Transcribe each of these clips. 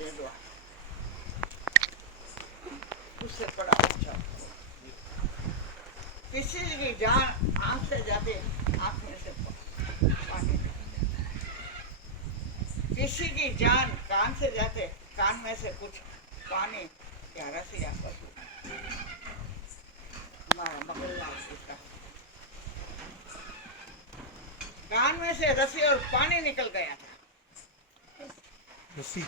ये द्वार उससे बड़ा ऊंचा। किसी की जान आंख से जाते आंख में से पानी निकल जाता है। किसी की जान कान से जाते कान में से कुछ पानी या रस या पशु। हमारा मगरलाल इसका कान में से रस्सी और पानी निकल गया था। रस्सी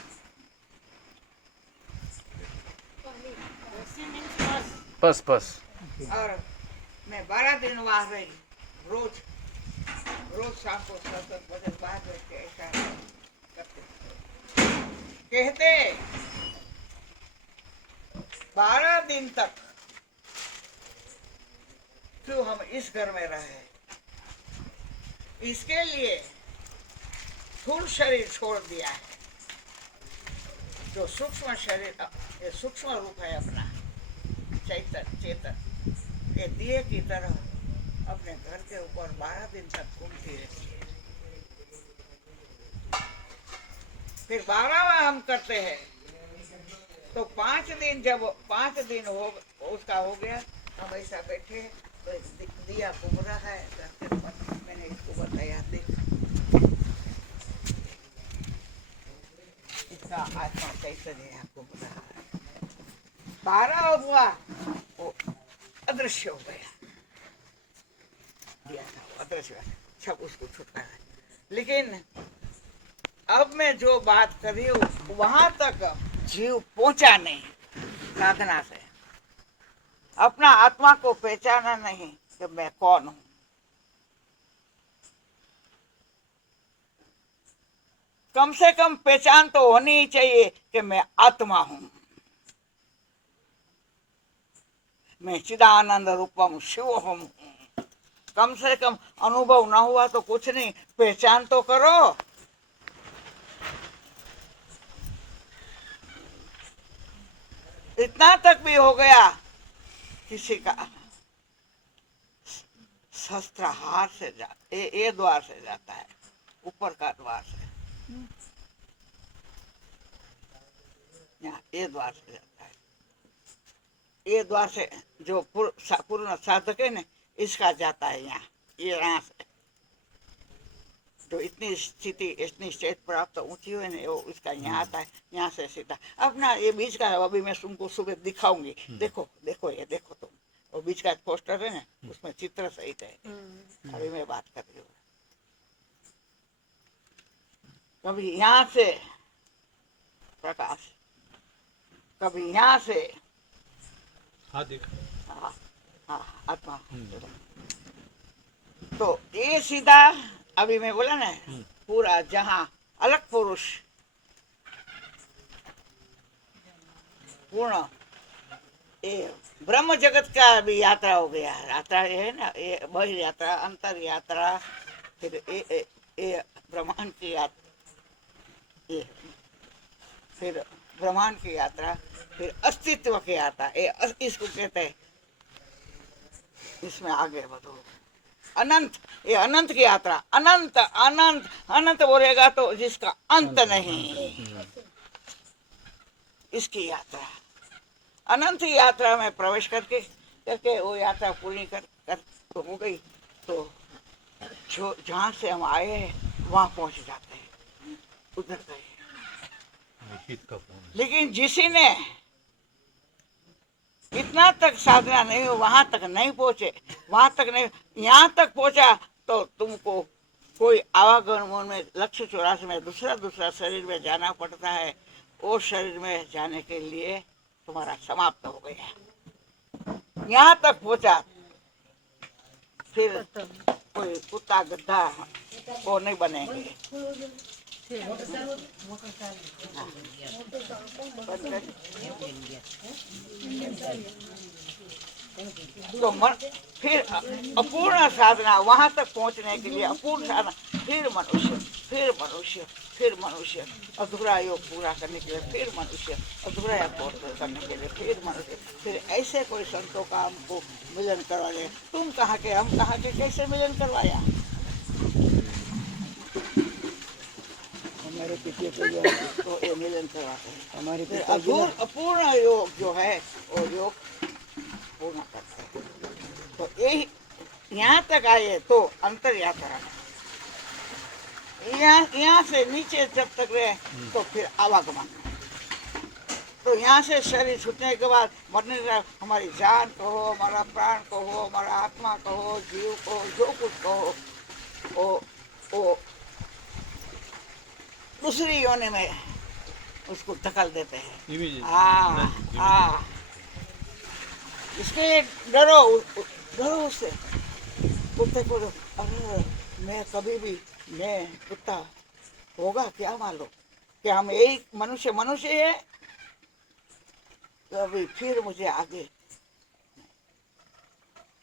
बस बस। और मैं 12 दिन वहां रही। रोज रोज शाम को 7 बजे बाहर बैठ के ऐसा करते कहते 12 दिन तक क्यों हम इस घर में रहे। इसके लिए स्थूल शरीर छोड़ दिया है। जो सूक्ष्म शरीर ये सूक्ष्म रूप है अपना चैतन चेतन ये दिए की तरह अपने घर के ऊपर 12 दिन तक घूमती रहती है। फिर 12वां हम करते हैं तो 5 दिन जब 5 दिन हो उसका हो गया हम ऐसा बैठे तो दिया घूम रहा है घर के ऊपर। मैंने इसको बताया देख इसका आत्मा चैतन्य यहाँ घूम रहा है। 12 हुआ वो अदृश्य हो गया। दिया था वो अदृश्य सब उसको छुटकारा है। लेकिन अब मैं जो बात कर रही हूँ वहां तक जीव पहुंचा नहीं। साधना से अपना आत्मा को पहचाना नहीं कि मैं कौन हूं। कम से कम पहचान तो होनी ही चाहिए कि मैं आत्मा हूं। मैं चिदानंद रूपम शिव हूं। कम से कम अनुभव ना हुआ तो कुछ नहीं, पहचान तो करो। इतना तक भी हो गया किसी का शस्त्र हार से ये द्वार से जाता है ऊपर का द्वार से यहाँ ये द्वार से जाता है। ये द्वार से जो पूर्ण साधक है ना इसका जाता है यहाँ ये यहाँ से जो इतनी स्थिति इतनी स्टेट प्राप्त ऊंची हुई ना वो इसका यहाँ आता है। यहाँ से सीधा अपना ये बीच का अभी मैं तुमको सुबह दिखाऊंगी। देखो देखो ये देखो तुम वो बीच का पोस्टर है ना उसमें चित्र सहित है। अभी मैं बात कर रही हूँ। कभी यहाँ से प्रकाश कभी यहाँ से हाँ आत्मा। तो ये सीधा अभी मैं बोला ना पूरा जहाँ अलग पुरुष पूर्ण ये ब्रह्म जगत का भी यात्रा हो गया। यात्रा ये है ना ये बहिर यात्रा अंतर यात्रा फिर ये ब्रह्मांड की यात्रा ये फिर ब्रह्मांड की यात्रा फिर अस्तित्व की यात्रा ये इसको कहते हैं। इसमें आगे बढ़ो अनंत ये अनंत की यात्रा अनंत अनंत अनंत बोलेगा तो जिसका अंत नहीं इसकी यात्रा अनंत यात्रा में प्रवेश करके वो यात्रा पूरी कर तो हो गई तो जो जहाँ से हम आए हैं वहां पहुंच जाते हैं उधर गए। लेकिन जिसी ने इतना तक साधना नहीं हो वहां तक नहीं पहुंचे वहां तक नहीं यहाँ तक पहुंचा तो तुमको कोई आवागमन में लक्ष्य 84 में दूसरा शरीर में जाना पड़ता है। वो शरीर में जाने के लिए तुम्हारा समाप्त हो गया। यहाँ तक पहुंचा फिर कोई कुत्ता गड्ढा वो नहीं बनेंगे। तो फिर अपूर्ण साधना वहां तक पहुंचने के लिए अपूर्ण साधना फिर मनुष्य फिर मनुष्य अधूरा योग पूरा करने के लिए फिर मनुष्य अधूरा योग पूरा करने के लिए फिर मनुष्य फिर ऐसे कोई संतों का हमको मिलन करवा ले। तुम कहाँ के हम कहाँ के कैसे मिलन करवाया। मैं हमारे पिछले कल्याण की तो ये मिलन करवाते हैं। हमारे फिर पिताजी ना अपूर्ण योग जो है वो योग पूर्ण करते हैं। तो यही यहाँ तक आए तो अंतर यात्रा है। यहाँ से नीचे जब तक रहे तो फिर आवागमन। तो यहाँ से शरीर छूटने के बाद मरने तक हमारी जान कहो, हमारा प्राण कहो, हमारा आत्मा कहो, जीव कहो, जो कुछ कहो, वो दूसरी योनि में उसको धकल देते हैं। हाँ, इसके डरो, डरो उससे। कुत्ते को अरे मैं कभी भी मैं कुत्ता होगा क्या मालूम कि हम एक मनुष्य है, तो अभी फिर मुझे आगे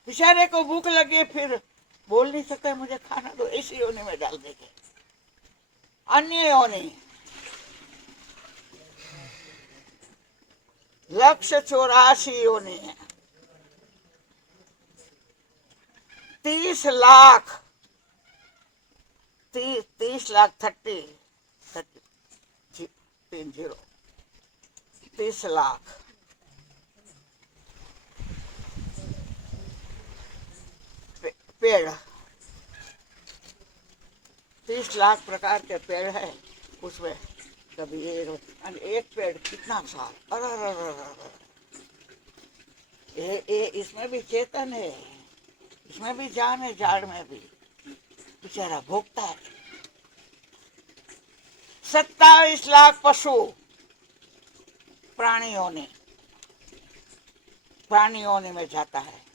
बेचारे को भूख लगे, फिर बोल नहीं सकता मुझे खाना दो, ऐसी योनि में डाल देंगे। अन्य योनि 184 योनि है। 30 लाख 30 लाख 30 लाख पेड़, 30 लाख प्रकार के पेड़ है उसमें। कभी एक पेड़ कितना साल, अरे ये इसमें भी चेतन है, इसमें भी जान है, झाड़ में भी बेचारा भोगता है। 27 लाख पशु प्राणियों में जाता है।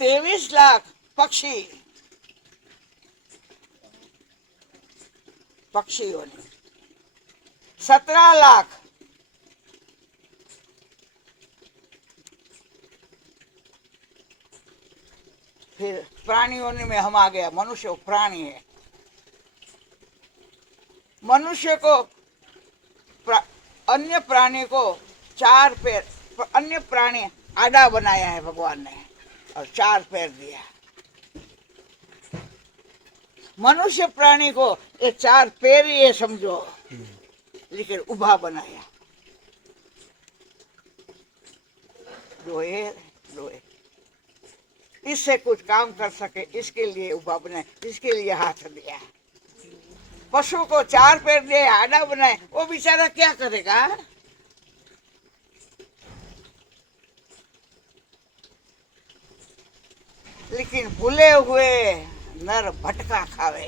23 लाख पक्षियों ने। 17 लाख फिर प्राणियों में हम आ गया। मनुष्य प्राणी है। मनुष्य को अन्य प्राणी को 4 पैर, अन्य प्राणी आड़ा बनाया है भगवान ने और 4 पैर दिया। मनुष्य प्राणी को ये 4 पैर ही है समझो, लेकिन उभा बनाया। लोहे इससे कुछ काम कर सके इसके लिए उभा बनाए, इसके लिए हाथ दिया। पशु को 4 पैर दिए, आड़ा बनाए, वो बेचारा क्या करेगा? लेकिन भूले हुए नर भटका खावे।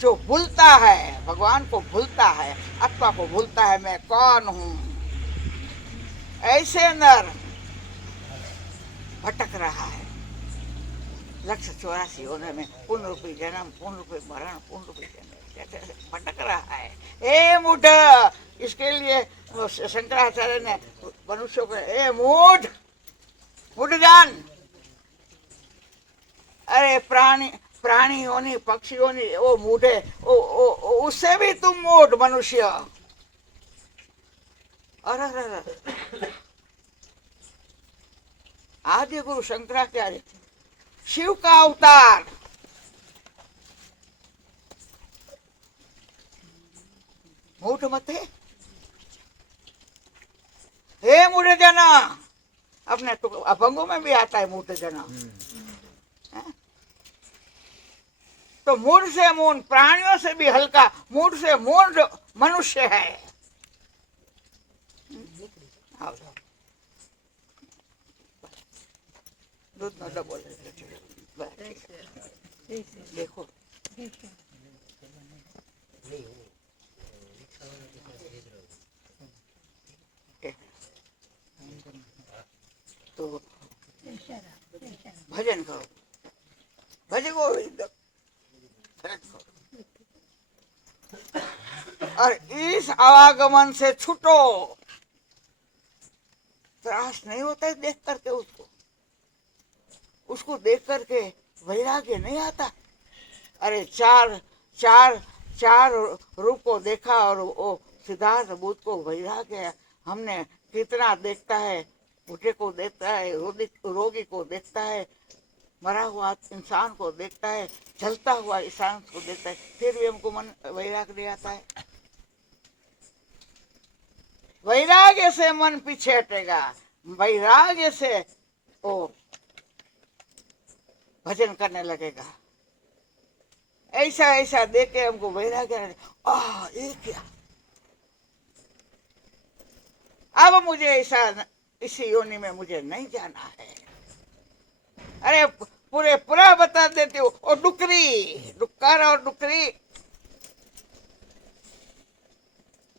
जो भूलता है, भगवान को भूलता है, आत्मा को भूलता है, मैं कौन हूं, ऐसे नर भटक रहा है। 184 योनि में पूर्ण रूपी जन्म, पूर्ण रूपी मरण, पूर्ण रूपी जन्म भटक रहा है। ए मूढ़, इसके लिए शंकराचार्य ने मनुष्यों को ए मूढ़ जान। अरे प्राणी होनी, पक्षी होनी, वो मूढ़े, उससे भी तुम मूढ़ मनुष्य। अरे आदि गुरु शंकराचार्य शिव का अवतार, मूढ़ मत है। हे मूढ़ जना, अपने अभंगों में भी आता है मूढ़ जना। तो मूढ़ से मूढ़, प्राणियों से भी हल्का, मूढ़ से मूढ़ मनुष्य है। दूध न डबो देखो, तो भजन करो, भजन गोविंद और इस आवागमन से छूटो। त्रास नहीं होता है देख करके, उसको देख करके वैराग्य नहीं आता। अरे चार रूप को देखा और वो सिद्धार्थ बुद्ध को वैराग्य हमने कितना देखता है, बूढ़े को देखता है, रोगी को देखता है, मरा हुआ इंसान को देखता है, जलता हुआ इंसान को देखता है, फिर भी हमको मन वैराग्य नहीं आता है। वैराग्य से मन पीछे हटेगा, वैराग्य से वो भजन करने लगेगा। ऐसा ऐसा देख के हमको वैराग्य, ये क्या, अब मुझे ऐसा इसी योनि में मुझे नहीं जाना है। अरे पूरा बता देती हूँ। और डुकरी, डुक्कर और डुकरी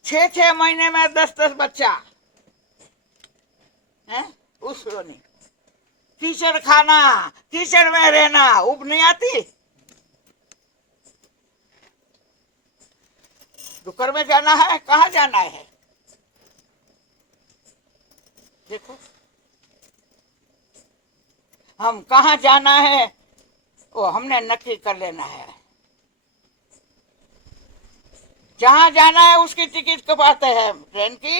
6 महीने में 10 बच्चा है। उस योनि कीचड़ खाना, कीचड़ में रहना, उब नहीं आती। डुक्कर में जाना है, कहाँ जाना है देखो, हम कहाँ जाना है वो हमने नक्की कर लेना है। जहां जाना है उसकी टिकट कटाते हैं ट्रेन की,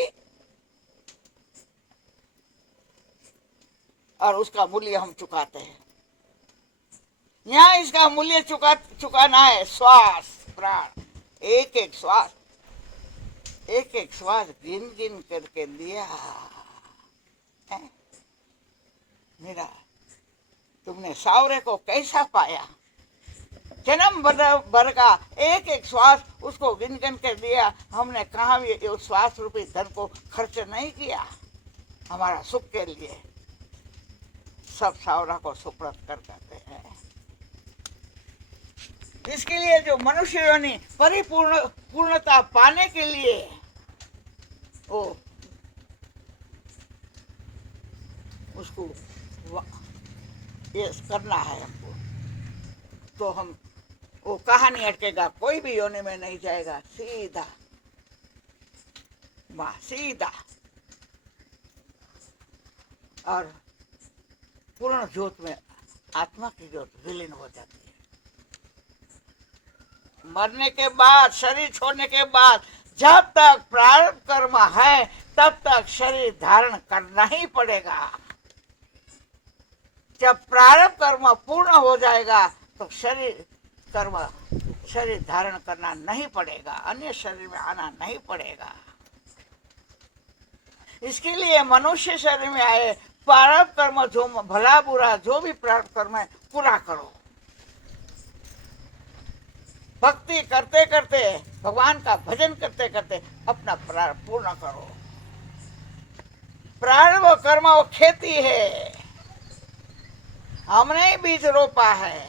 और उसका मूल्य हम चुकाते हैं। यहाँ इसका मूल्य चुकाना है श्वास प्राण। एक एक श्वास, एक एक श्वास गिन गिन करके दिया है। मेरा तुमने सावरे को कैसा पाया, जन्म भर का एक एक श्वास उसको गिन गिन कर दिया। हमने कहा भी उस श्वास रूपी धन को खर्च नहीं किया हमारा सुख के लिए। सब सावरा को सुप्रत कर देते हैं। इसके लिए जो मनुष्य योनि पूर्णता पाने के लिए वो उसको ये करना है हमको, तो हम वो कहाँ नहीं अटकेगा, कोई भी योनि में नहीं जाएगा, सीधा सीधा और पूर्ण ज्योत में आत्मा की ज्योत विलीन हो जाती है। मरने के बाद, शरीर छोड़ने के बाद जब तक प्रारब्ध कर्म है तब तक शरीर धारण करना ही पड़ेगा। जब प्रारब्ध कर्म पूर्ण हो जाएगा तो शरीर धारण करना नहीं पड़ेगा, अन्य शरीर में आना नहीं पड़ेगा। इसके लिए मनुष्य शरीर में आए, प्रारब्ध कर्म जो भला बुरा जो भी प्रारब्ध कर्म है पूरा करो। भक्ति करते करते, भगवान का भजन करते करते अपना प्रारब्ध पूर्ण करो। प्रारब्ध कर्म वो खेती है, हमने बीज रोपा है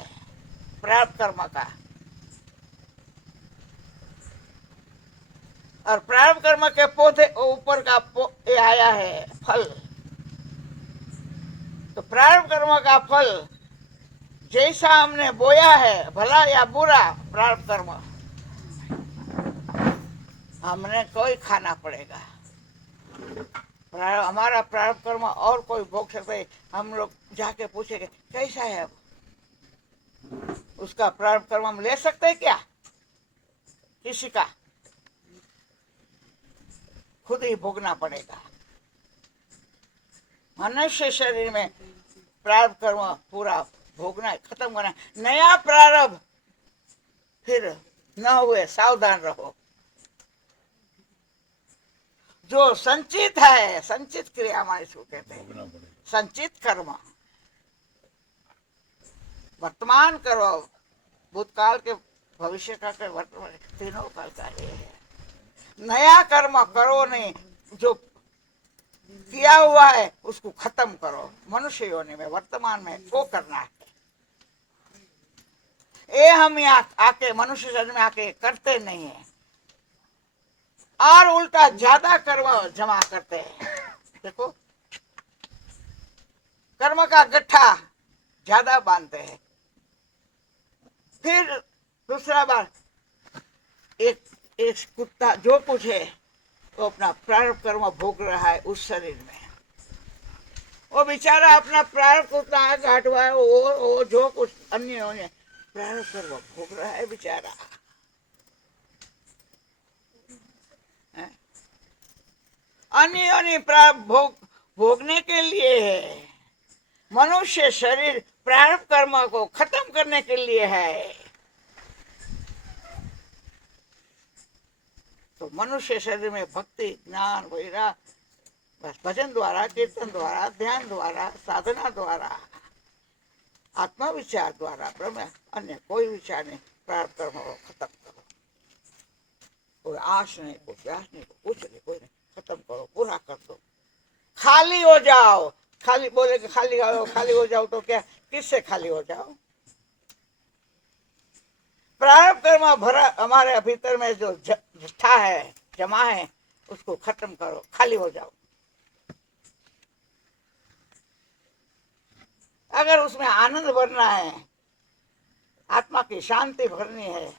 प्रारब्ध कर्म का, और प्रारब्ध कर्म के पौधे ऊपर का ये आया है फल। तो प्रारब्ध कर्म का फल जैसा हमने बोया है, भला या बुरा प्रारब्ध कर्म हमने कोई खाना पड़ेगा। हमारा प्रारब्ध कर्म और कोई भोग सकते, हम लोग जाके पूछेंगे कैसा है, अब उसका प्रारब्ध कर्म हम ले सकते हैं क्या किसी का? खुद ही भोगना पड़ेगा। मनुष्य शरीर में प्रारब्ध कर्म पूरा भोगना है, खत्म करना है। नया प्रारब्ध फिर न हुए, सावधान रहो। जो संचित है, संचित क्रिया हमारे इसको कहते हैं, संचित कर्म। वर्तमान करो, भूतकाल के, भविष्य का, वर्तमान, तीनों काल का ये है। नया कर्म करो नहीं, जो किया हुआ है उसको खत्म करो। मनुष्य योनि में वर्तमान में वो करना है। ये हम यहाँ आके मनुष्य शरीर में आके करते नहीं है, और उल्टा ज्यादा कर्म जमा करते हैं। देखो कर्म का गट्ठा ज्यादा बांधते हैं। फिर दूसरा बार एक कुत्ता जो कुछ है वो अपना प्रारब्ध कर्म भोग रहा है उस शरीर में, वो बेचारा अपना प्रारब्ध कुत्ता घाटवा है, वो जो कुछ अन्य प्रारब्ध कर्म भोग रहा है बेचारा। अन्य प्रारब्ध भोगने के लिए है। मनुष्य शरीर प्रारब्ध कर्म को खत्म करने के लिए है। तो मनुष्य शरीर में भक्ति, ज्ञान, वैराग, बस भजन द्वारा, कीर्तन द्वारा, ध्यान द्वारा, साधना द्वारा, आत्मा विचार द्वारा, ब्रह्म, अन्य कोई विचार नहीं। प्रारब्ध कर्म को खत्म करो। कोई आश नहीं, कोई प्यास नहीं, कुछ नहीं, कोई नहीं, खत्म करो, पूरा कर दो, खाली हो जाओ। खाली बोले कि खाली हो जाओ तो क्या, किससे खाली हो जाओ? प्रारब्ध कर्म भरा हमारे भीतर में जो जथा है, जमा है, उसको खत्म करो, खाली हो जाओ। अगर उसमें आनंद भरना है, आत्मा की शांति भरनी है,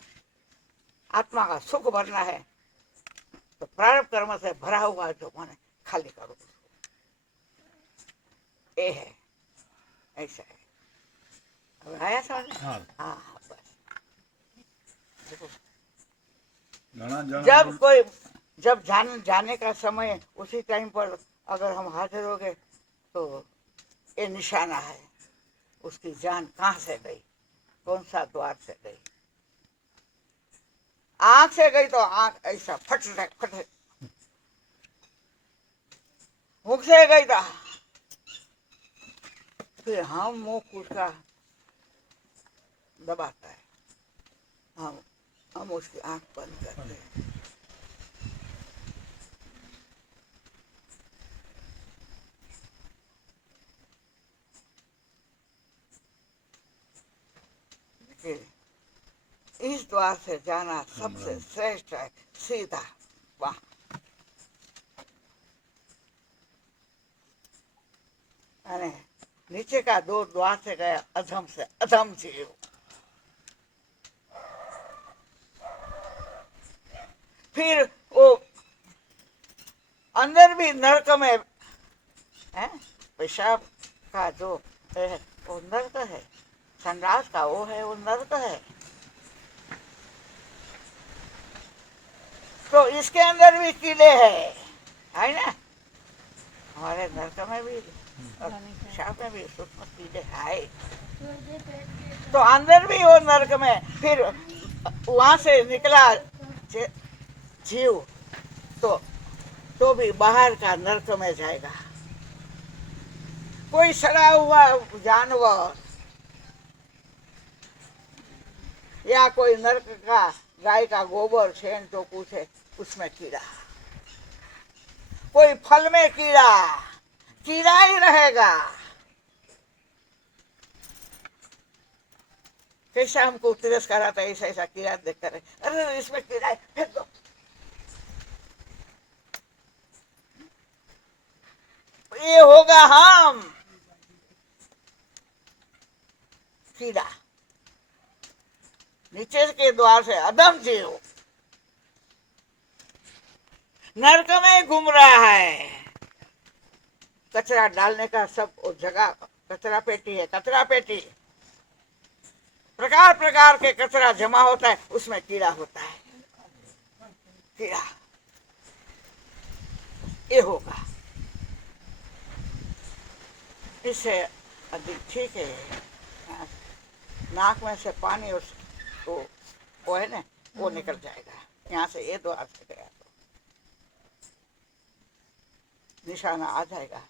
आत्मा का सुख भरना है, तो प्रारब्ध कर्म से भरा हुआ जो मन है, खाली करो उसको। ये है, ऐसा है। अब आया समझ? हाँ। हाँ, बस देखो, जब जाने का समय, उसी टाइम पर अगर हम हाजिर हो गए तो ये निशाना है, उसकी जान कहाँ से गई, कौन सा द्वार से गई। आंख से गई तो आंख ऐसा फट, मुख से गई तो फिर हम मुख उसका दबाता है, हम उसकी आंख बंद करते हैं। इस द्वार से जाना सबसे श्रेष्ठ है, सीधा वहां। नीचे का दो द्वार से गया अधम से अधम जीव। फिर वो अंदर भी नरक में है, पेशाब का जो है वो नरक है, संडास का वो है, वो नरक है। तो इसके अंदर भी कीड़े है ना, हमारे नरक में भी और पेशाब में भी सूक्ष्म कीड़े है। तो अंदर भी वो नरक में, फिर वहां से निकला जीव तो भी बाहर का नरक में जाएगा। कोई सड़ा हुआ जानवर या कोई नरक का गाय का गोबर, शेण जो कुछ है उसमें कीड़ा, कोई फल में कीड़ा ही रहेगा। कैसा हमको तिरस्कार आता है, ऐसा कीड़ा देख कर, अरे इसमें कीड़ा है, फेंक दो। ये होगा हम कीड़ा, नीचे के द्वार से अदम जीव नरक में घूम रहा है। कचरा डालने का सब जगह कचरा पेटी है, कचरा पेटी, प्रकार प्रकार के कचरा जमा होता है, उसमें कीड़ा होता है, कीड़ा ये होगा। इससे अधिक ठीक है, नाक में से पानी वो है ना, वो निकल जाएगा। यहाँ से ये द्वार से गया तो निशाना आ जाएगा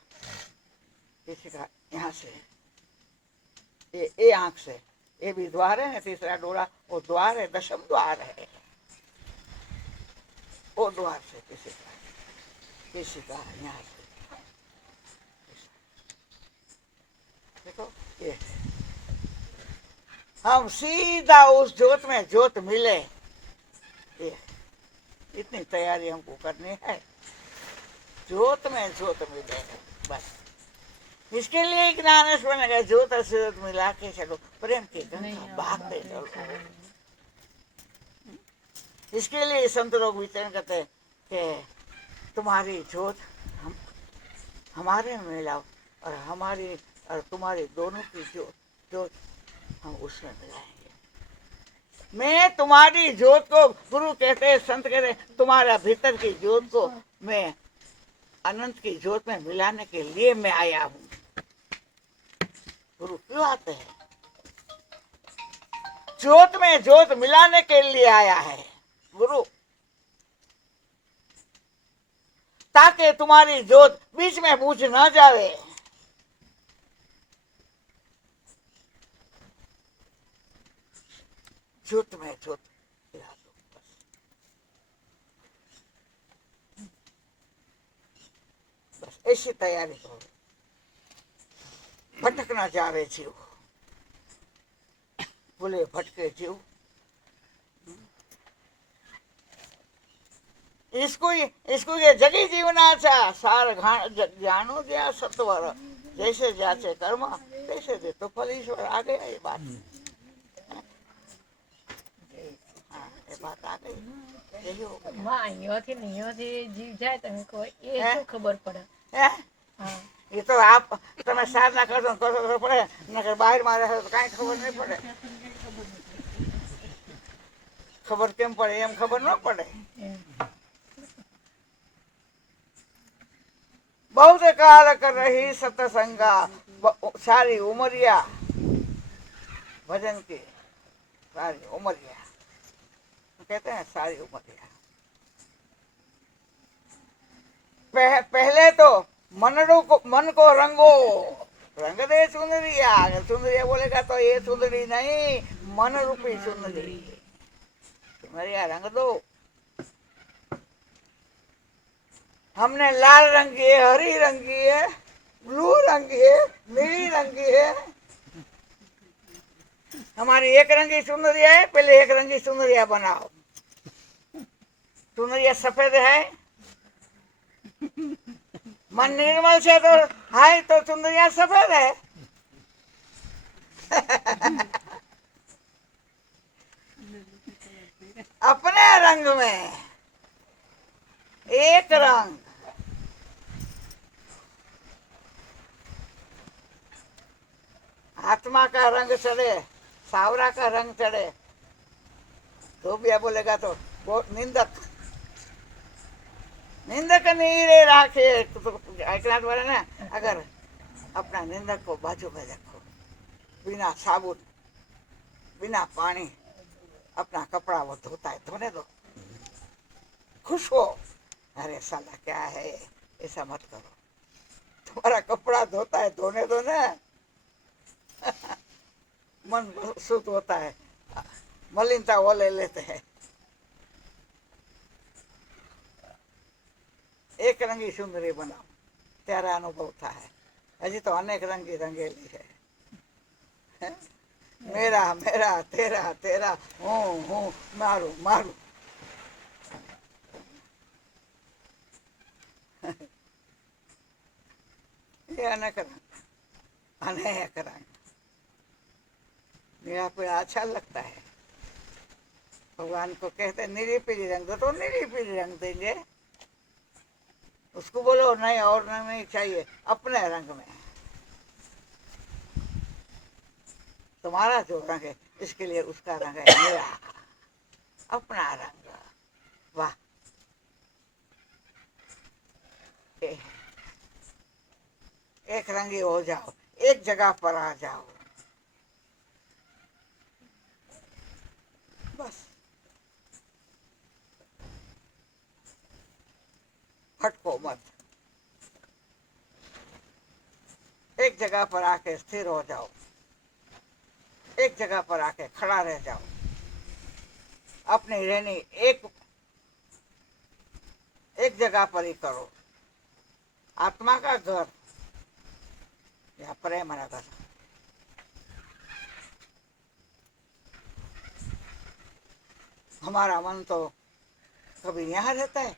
किसी का, यहाँ से ये आंख से, ये भी द्वार है ना, तीसरा डोरा वो द्वार है, दशम द्वार है, वो द्वार से किसी का यहाँ से। देखो ये हम सीधा उस ज्योत में ज्योत मिले, ये इतनी तैयारी हमको करनी है, ज्योत में ज्योत मिले बस। इसके लिए ज्ञानेश्वर ने कहा ज्योत और ज्योत मिला के चलो, प्रेम की गंगा बहाते चलो। इसके लिए संत लोग विचरण करते हैं कि तुम्हारी ज्योत हमारे में मिलाओ, और हमारी और तुम्हारी दोनों की ज्योत हम उसमें मिलाएंगे। मैं तुम्हारी ज्योत को, गुरु कहते हैं, संत कहते हैं, तुम्हारा भीतर की ज्योत को मैं अनंत की ज्योत में मिलाने के लिए मैं आया हूँ। गुरु क्यों आते हैं? ज्योत में ज्योत मिलाने के लिए आया है गुरु, ताकि तुम्हारी ज्योत बीच में बुझ न जावे। ज्योत में ज्योत मिला दो बस, बस ऐसी तैयारी करो, भटक ना जावे जीव, बोले भटके जीव। इसको ये जगी जीवनाचा सार जानो दिया सत्वर, जैसे जाचे कर्म तैसे दे तो फल ईश्वर। आ गया ये बात, हाँ ये बात आ गई, यही हो गया। માં અહીંયાથી ને અહીંયાથી જીવ જાય તમે કહો એ હે? શું ખબર પડે? હે? હા ये तो आप તમે સાધના કરશો તો ખબર પડે, નકર બહાર માં રહે તો કાંઈ ખબર નહીં પડે। ખબર કેમ પડે? એમ ખબર ન પડે। એમ. बहुत काल कर रही सत्संगा, सारी उमरिया भजन की, सारी उमरिया कहते हैं सारी उमरिया। पहले तो मन को रंगो, रंग दे सुंदरिया। सुंदरिया बोलेगा तो ये सुंदरी नहीं, मन रूपी सुंदरी। सुंदरिया रंग दो। हमने लाल रंग की है, हरी रंग की है, ब्लू रंग की है, नीली रंग की है। हमारी एक रंगी सुंदरिया है, पहले एक रंगी सुंदरिया बनाओ। सुंदरिया सफेद है, मन निर्मल से तो है, तो सुंदरिया सफेद है। अपने रंग में एक रंग, आत्मा का रंग चढ़े, सावरा का रंग चढ़े, धोबिया बोलेगा तो वो निंदक, निंदक नीरे राखे। एकनाथ बोले ना, अगर अपना निंदक को बाजू में रखो, बिना साबुन बिना पानी अपना कपड़ा वो धोता है, धोने दो, खुश हो। अरे साला क्या है, ऐसा मत करो, तुम्हारा कपड़ा धोता है, धोने दो ना। मन शुद्ध होता है, मलिनता वो ले लेते हैं। एक रंगी सुंदरी बनाओ, तेरा अनुभव था है। हजी तो अनेक रंगी रंगेली है। मेरा मेरा तेरा तेरा, हूँ मारू मारू। ये अनेक रंग, अनेक रंग। मेरा पीला अच्छा लगता है। भगवान को कहते नीली पीली रंग दो, तो नीली पीली रंग देंगे। उसको बोलो नहीं और नहीं चाहिए, अपने रंग में। तुम्हारा जो रंग है, इसके लिए उसका रंग है मेरा, अपना रंग। वाह, एक रंगी हो जाओ, एक जगह पर आ जाओ, बस। हटको मत, एक जगह पर आके स्थिर हो जाओ, एक जगह पर आके खड़ा रह जाओ। अपनी रहनी एक जगह पर ही करो। आत्मा का घर या प्रेम का घर। हमारा मन तो कभी यहाँ रहता है,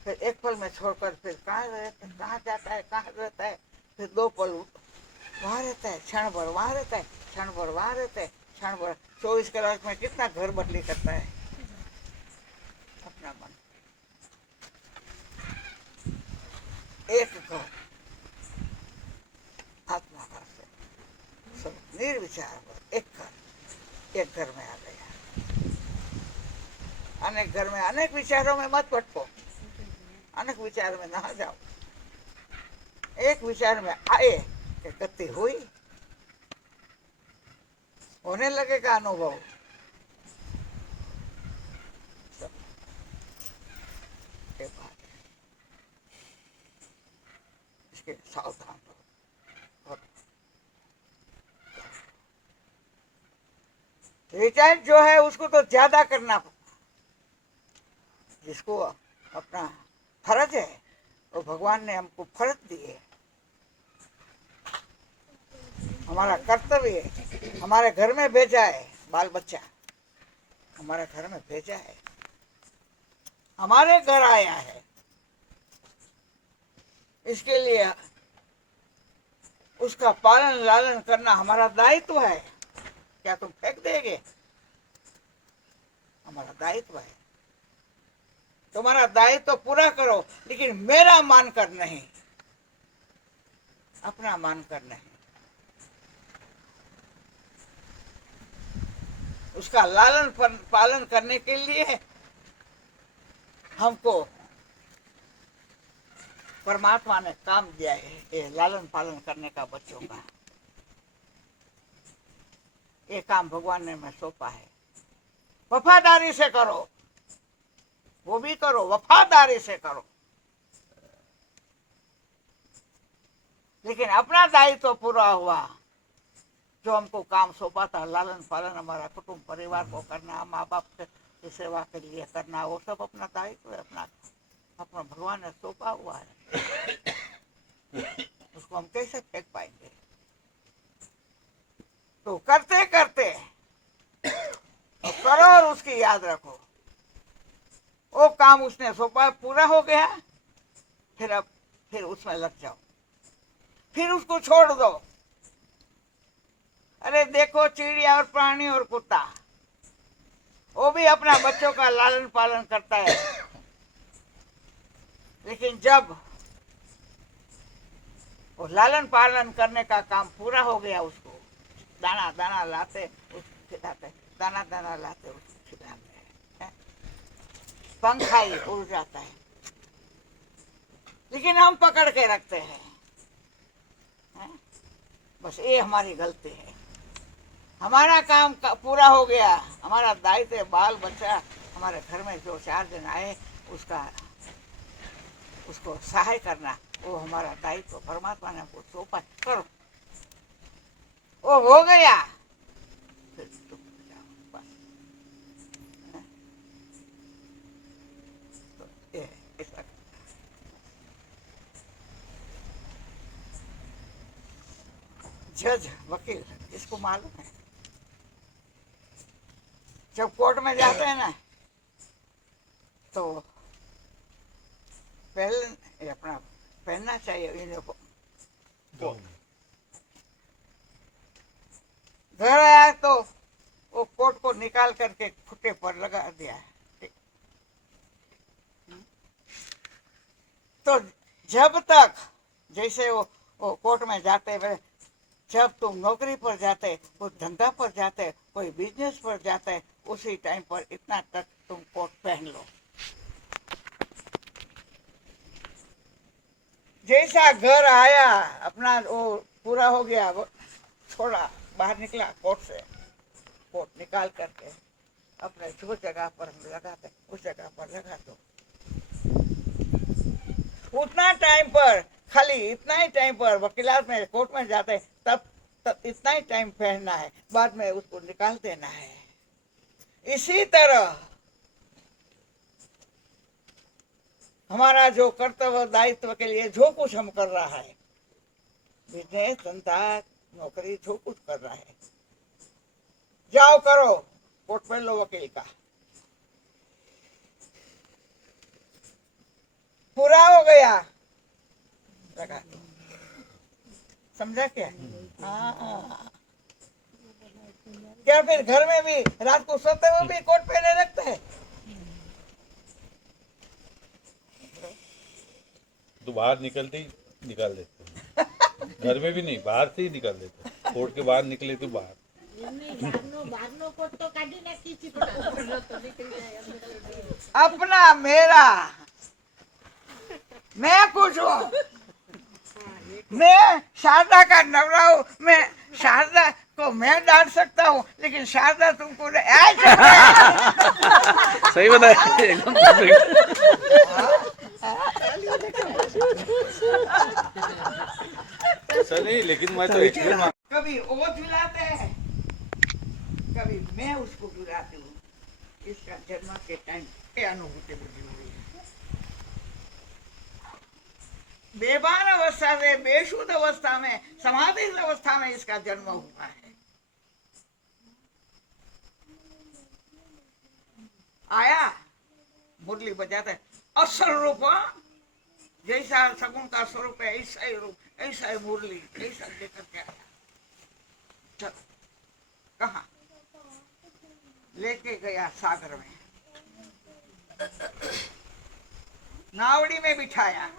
फिर एक पल में छोड़कर फिर कहाँ जाता है, कहाँ रहता है, फिर 2 पल वहाँ रहता है, क्षण भर वहाँ रहता है, क्षण भर वहाँ रहता है, क्षण भर। 24 कलाक में कितना घर बदली करता है अपना मन। एक घर, आत्मा का सब निर्विचार पर एक घर में आ गया। अनेक घर में अनेक विचारों में मत भटको, अनेक विचार में ना जाओ। एक विचार में आए कि गति हुई, होने लगेगा अनुभव। ये बात है, इसके सावधान रहो। रिचार्ज जो है उसको तो ज्यादा करना, जिसको अपना फर्ज है वो भगवान ने हमको फर्ज दिए, हमारा कर्तव्य है, हमारे घर में भेजा है, बाल बच्चा हमारे घर में भेजा है, हमारे घर आया है, इसके लिए उसका पालन लालन करना हमारा दायित्व है। क्या तुम फेंक देंगे? हमारा दायित्व है। तुम्हारा दायित्व तो पूरा करो, लेकिन मेरा मानकर नहीं, अपना मानकर नहीं। उसका लालन पालन करने के लिए हमको परमात्मा ने काम दिया है, ये लालन पालन करने का बच्चों का। ये काम भगवान ने मैं सौंपा है। वफादारी से करो, वो भी करो, वफादारी से करो, लेकिन अपना दायित्व तो पूरा हुआ। जो हमको काम सौंपा था, लालन पालन हमारा कुटुंब परिवार को करना, माँ बाप की सेवा के लिए करना, वो सब अपना दायित्व है, अपना भगवान ने सौंपा हुआ है। उसको हम कैसे फेंक पाएंगे? तो करते करते तो करो और उसकी याद रखो। वो काम उसने सौंपा पूरा हो गया, फिर उसमें लग जाओ, फिर उसको छोड़ दो। अरे देखो, चिड़िया और प्राणी और कुत्ता, वो भी अपना बच्चों का लालन पालन करता है, लेकिन जब वो लालन पालन करने का काम पूरा हो गया, उसको दाना दाना लाते उसको खिलाते, दाना दाना लाते उसको खिलाते हैं, पंखाई उड़ जाता है, लेकिन हम पकड़ के रखते हैं। बस ये हमारी गलती है। हमारा काम पूरा हो गया, हमारा दायित्व, बाल बच्चा हमारे घर में जो 4 दिन आए उसको सहाय करना, वो हमारा दायित्व परमात्मा ने हमको सौंपा। करो, वो हो गया, फिर चुप हो जाओ बस। तो ये ऐसा जज वकील, इसको मालूम है, जब कोर्ट में जाते हैं ना, तो पहले अपना पहनना चाहिए यूनिफॉर्म। घर आया तो वो कोट को निकाल करके खुट्टे पर लगा दिया है। तो जब तक, जैसे वो कोर्ट में जाते हुए, जब तुम नौकरी पर जाते, कोई धंधा पर जाते, कोई बिजनेस पर जाते, उसी टाइम पर इतना तक तुम कोट पहन लो। जैसा घर आया, अपना वो पूरा हो गया, वो छोड़ा, बाहर निकला कोट से, कोट निकाल करके अपने जो जगह पर हम लगाते उस जगह पर लगा दो। उतना टाइम पर, खाली इतना ही टाइम पर वकीलात में, कोर्ट में जाते, तब इतना ही टाइम पहनना है, बाद में उसको निकाल देना है। इसी तरह हमारा जो कर्तव्य दायित्व के लिए जो कुछ हम कर रहा है, बिजनेस धंधा नौकरी जो कुछ कर रहा है, जाओ करो, कोट पहन लो वकील का, पूरा हो गया, लगा दो। समझा क्या? हाँ, क्या फिर घर में भी रात को सोते हुए भी कोट पहने रखते हैं? तो बाहर निकलते ही निकाल देते हैं। घर में भी नहीं, बाहर से ही निकाल देते हैं। कोर्ट के बाहर निकले तो बाहर। अपना मेरा, मैं कुछ हूँ, मैं शारदा का नवरा हूँ, मैं शारदा को मैं डांट सकता हूँ, लेकिन शारदा तुमको सही बताया एकदम perfect। ऐसा नहीं, लेकिन मैं तो एक्चुअली कभी वो झुलाते हैं, कभी मैं उसको झुलाती हूँ। इसका जन्म के टाइम ये अनुभूति मुझे हुई है। बेबान अवस्था से बेशुद्ध अवस्था में, समाधि अवस्था में इसका जन्म हुआ है। आया मुरली बजाते, असल रूप, जैसा सगुन का स्वरूप है ऐसा ही रूप, ऐसा ही मुरली, ऐसा लेकर के आया। चल कहा लेके गया? सागर में नावड़ी में बिठाया।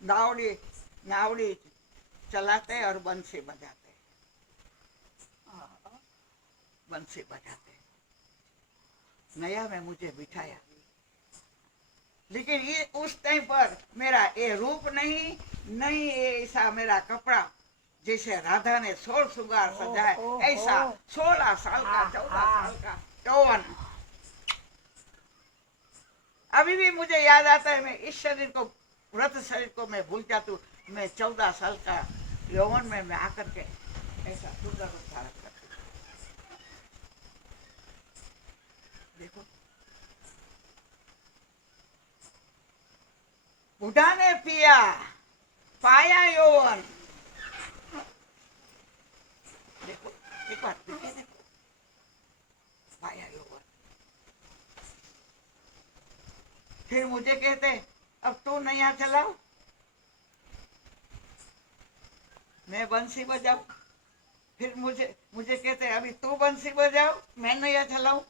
नावड़ी नावड़ी चलाते और बंसी बजाते, बंसी बजाते। नया में मुझे बिठाया, लेकिन ये उस टाइम पर मेरा ये रूप नहीं, नहीं ये ऐसा मेरा कपड़ा जैसे राधा ने 16 श्रृंगार सजाए, ऐसा 16 साल का, 14 साल का यौवन। अभी भी मुझे याद आता है, मैं इस शरीर को, व्रत शरीर को मैं भूल जाती हूँ। मैं 14 साल का यौवन में मैं आकर के ऐसा सुंदर रूप धारण करती हूँ। देखो, बुढ़ा ने पिया, पाया यौवन। देखो एक बार पीछे देखो, पाया यौवन। फिर मुझे कहते अब तू नैया चलाओ, मैं बंसी बजाऊ। फिर मुझे कहते अभी तू बंसी बजाओ, मैं नैया चलाऊं।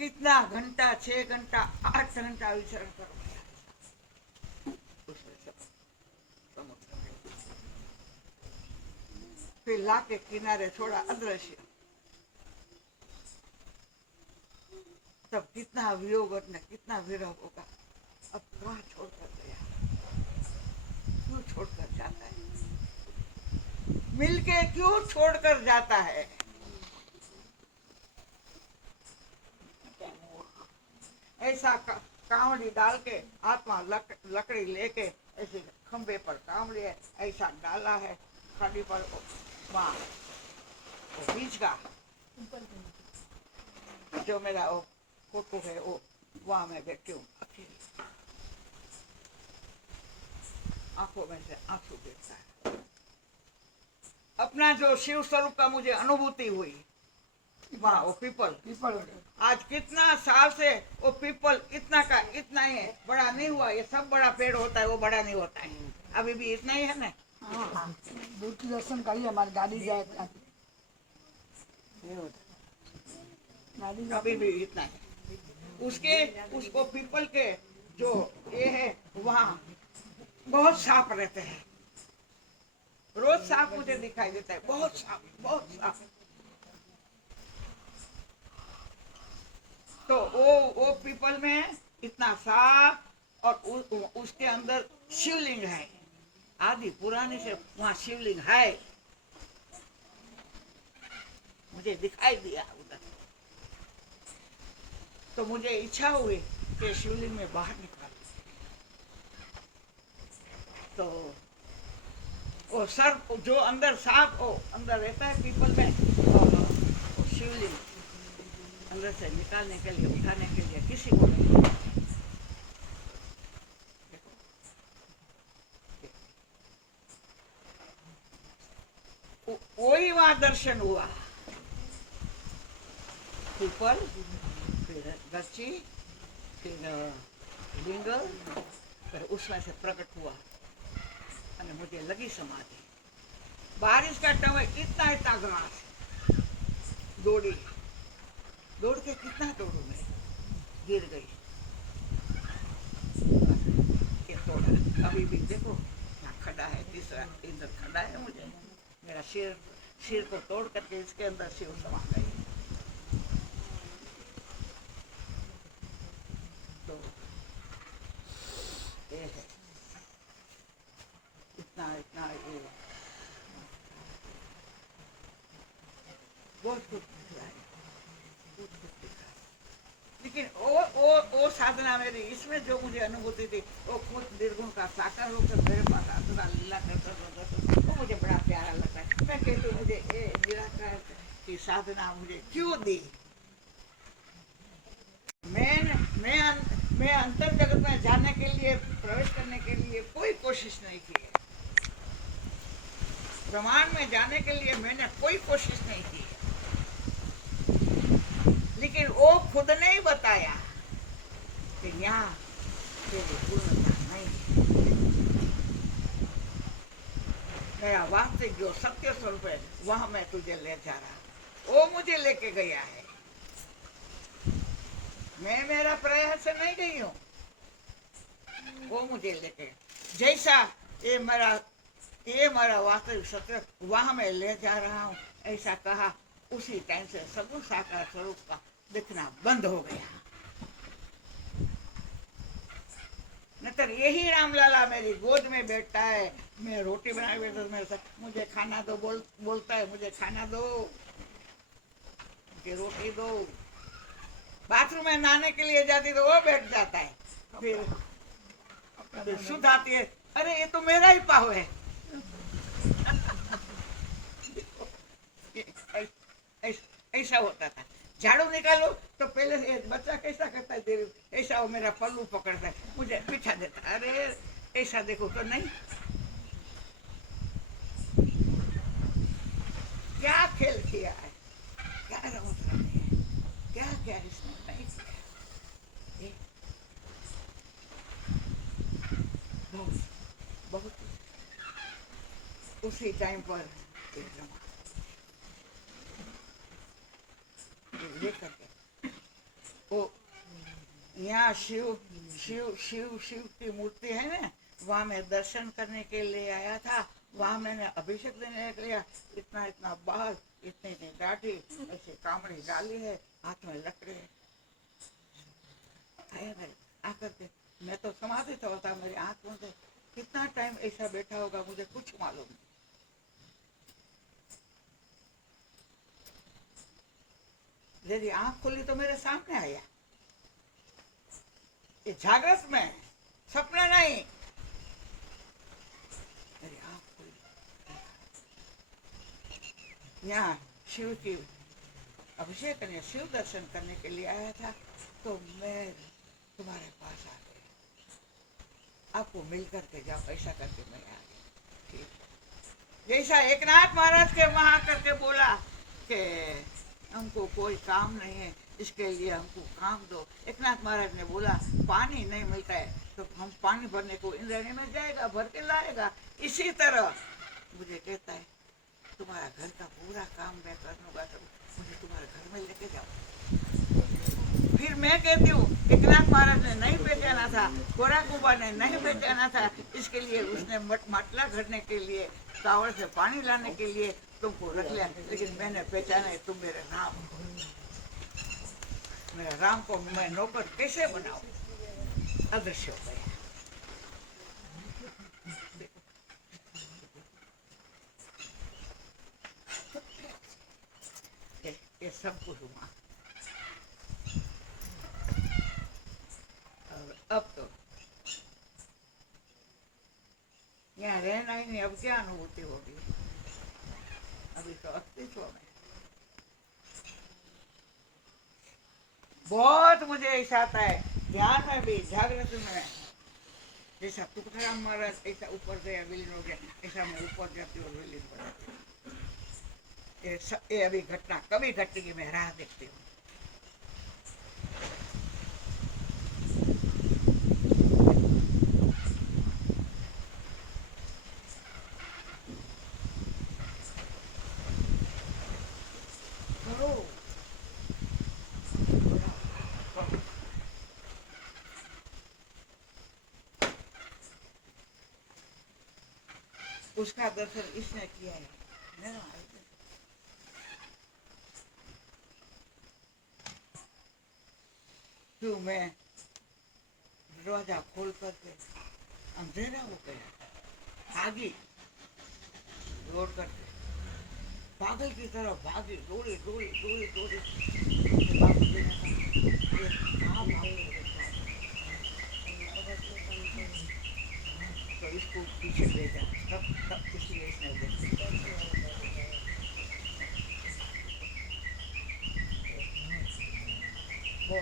कितना घंटा, 6 घंटा, 8 घंटा विचरण करो उसमें समुद्र में। फिर लाके किनारे छोड़ा, अदृश्य। तब कितना वियोग और कितना विरह होगा। अब कहाँ छोड़कर गया, क्यों छोड़कर जाता है, मिलके क्यों छोड़कर जाता है। ऐसा कांवड़ी डाल के, आत्मा लकड़ी लेके ऐसे खंबे पर कांवड़ी है, ऐसा डाला है खाली पर, वहाँ बीच का जो मेरा वो फोटो है, वो वहां मैं बैठी हूँ अकेली। आंखों में से आंसू गिरता है। अपना जो शिव स्वरूप का मुझे अनुभूति हुई, वहाँ वो पीपल आज कितना साल से वो पीपल इतना का इतना ही है, बड़ा नहीं हुआ। ये सब बड़ा पेड़ होता है, वो बड़ा नहीं होता है, अभी भी इतना ही है ना। दूर की दर्शन करिए, हमारी गाड़ी जाए, अभी भी इतना है। उसको पीपल के जो ये है, वहाँ बहुत सांप रहते हैं। रोज सांप मुझे दिखाई देता है, बहुत सांप, बहुत सांप। तो वो पीपल में इतना सांप, और उसके अंदर शिवलिंग है, आदि पुराने से वहाँ शिवलिंग है, मुझे दिखाई दिया उधर। तो मुझे इच्छा हुई कि शिवलिंग में बाहर निकाल। तो वो सर्प जो अंदर सांप वो अंदर रहता है पीपल में, और शिवलिंग अंदर से निकालने के लिए, उठाने के लिए किसी को नहीं। वही वहां दर्शन हुआ, पीपल, फिर गच्ची, फिर लिंग, फिर उसमें से प्रकट हुआ और मुझे लगी समाधि। बारिश का टाइम, इतना इतना घास, दौड़ के कितना दौड़ू मैं, गिर गई। ये तोड़ा, अभी भी देखो यहाँ खड़ा है, तीसरा इधर खड़ा है। मुझे मेरा सिर को तोड़ करके इसके अंदर शिव समा गई। तो बहुत कुछ दिखलाई, बहुत कुछ दिखा। लेकिन वो साधना मेरी, इसमें जो मुझे अनुभूति थी वो खुद निर्गुण का साकार होकर मेरे पास आसुरा लीला करता, वो मुझे बड़ा प्यारा लगता है। मैं कहती हूँ मुझे ये निराकार की साधना मुझे क्यों दी। मैं अंतर जगत में जाने के लिए, प्रवेश करने के लिए कोई कोशिश नहीं की है। ब्रह्मांड में जाने के लिए मैंने कोई कोशिश नहीं की है। लेकिन वो खुद ने ही बताया कि यहाँ तेरी पूर्णता नहीं है। मेरा वास्तविक जो सत्य स्वरूप है वहां मैं तुझे ले जा रहा हूँ। वो मुझे लेके गया है, मैं मेरा प्रयास से नहीं गई हूँ, वो मुझे लेके जैसा ये मेरा वास्तविक सत्य वहां मैं ले जा रहा हूँ, ऐसा कहा। उसी टाइम से सगुण साकार स्वरूप का दिखना बंद हो गया। नतर यही रामलाला मेरी गोद में बैठता है, मैं रोटी बना बैठा, मेरे साथ मुझे खाना दो बोलता है, मुझे खाना दो, मुझे रोटी दो। बाथरूम में नहाने के लिए जाती तो वो बैठ जाता है, फिर सुध आती है, अरे ये तो मेरा ही पाव है। ऐसा होता था। झाड़ू निकालो तो पहले से बच्चा कैसा करता है, ऐसा वो मेरा पल्लू पकड़ता है, मुझे पीछा देता है, अरे ऐसा देखो तो नहीं। क्या खेल किया है, क्या रमत रमी है, क्या क्या इसने नहीं किया। बहुत बहुत उसी टाइम पर लेकर के वो यहाँ शिव शिव शिव शिव की मूर्ति है ना, वहाँ मैं दर्शन करने के लिए आया था। वहाँ मैंने अभिषेक देने के लिए इतना इतना बाल, इतनी इतनी दाढ़ी, ऐसे कामड़ी डाली है, हाथ में लकड़े आया मेरे आकर के। मैं तो समाधि होता, मेरी आंख में से कितना टाइम ऐसा बैठा होगा मुझे कुछ मालूम नहीं। यदि आंख खोली तो मेरे सामने आया, ये जागृत में, सपना नहीं। मेरी आंख खोली, यहाँ शिव की अभिषेक करने, शिव दर्शन करने के लिए आया था, तो मैं तुम्हारे पास आ गया, आपको मिल करके जाओ, ऐसा करके मैं आ गया। ठीक, जैसा एकनाथ महाराज के वहां करके बोला कि हमको कोई काम नहीं है, इसके लिए हमको काम दो। एकनाथ महाराज ने बोला पानी नहीं मिलता है तो हम पानी भरने को इंद्रायणी में जाएगा, भर के लाएगा। इसी तरह मुझे कहता है तुम्हारा घर का पूरा काम मैं कर लूंगा, तो मुझे तुम्हारे घर में लेके जाओ। फिर मैं कहती हूँ एकनाथ महाराज ने नहीं पहचाना था, कोरा कुबा ने नहीं पहचाना था, इसके लिए उसने मटला भरने के लिए, कावड़ से पानी लाने के लिए तुमको रख लिया, लेकिन मैंने पहचाना है तुम मेरे राम हो। मेरे राम को मैं नौकर कैसे बनाऊं? अदृश्य हो गया। ये सब कुछ हुआ। और अब तो यहाँ रहना ही नहीं, अब क्या अनुभूति होगी? अभी तो अस्तित्व में बहुत मुझे ऐसा आता है, ध्यान में भी, जागृत में। जैसा तुकाराम महाराज ऐसा ऊपर गया विलीन हो गया, ऐसा मैं ऊपर जाती हूँ विलीन हो जाती हूँ। ये अभी घटना कभी घटेगी, मैं राह देखती हूँ। उसका दर्शन इसने किया है ना। तो मैं दरवाजा खोल करके अंधेरा हो गया, भागी दौड़ करके पागल की तरह भागी, दौड़ी दौड़ी दौड़ी दौड़ी उसके बाबू जी ने कहा, "ये कहाँ भाग रहे हो?" तो इसको पीछे ले जा, तब इसलिए इसने देखा। वो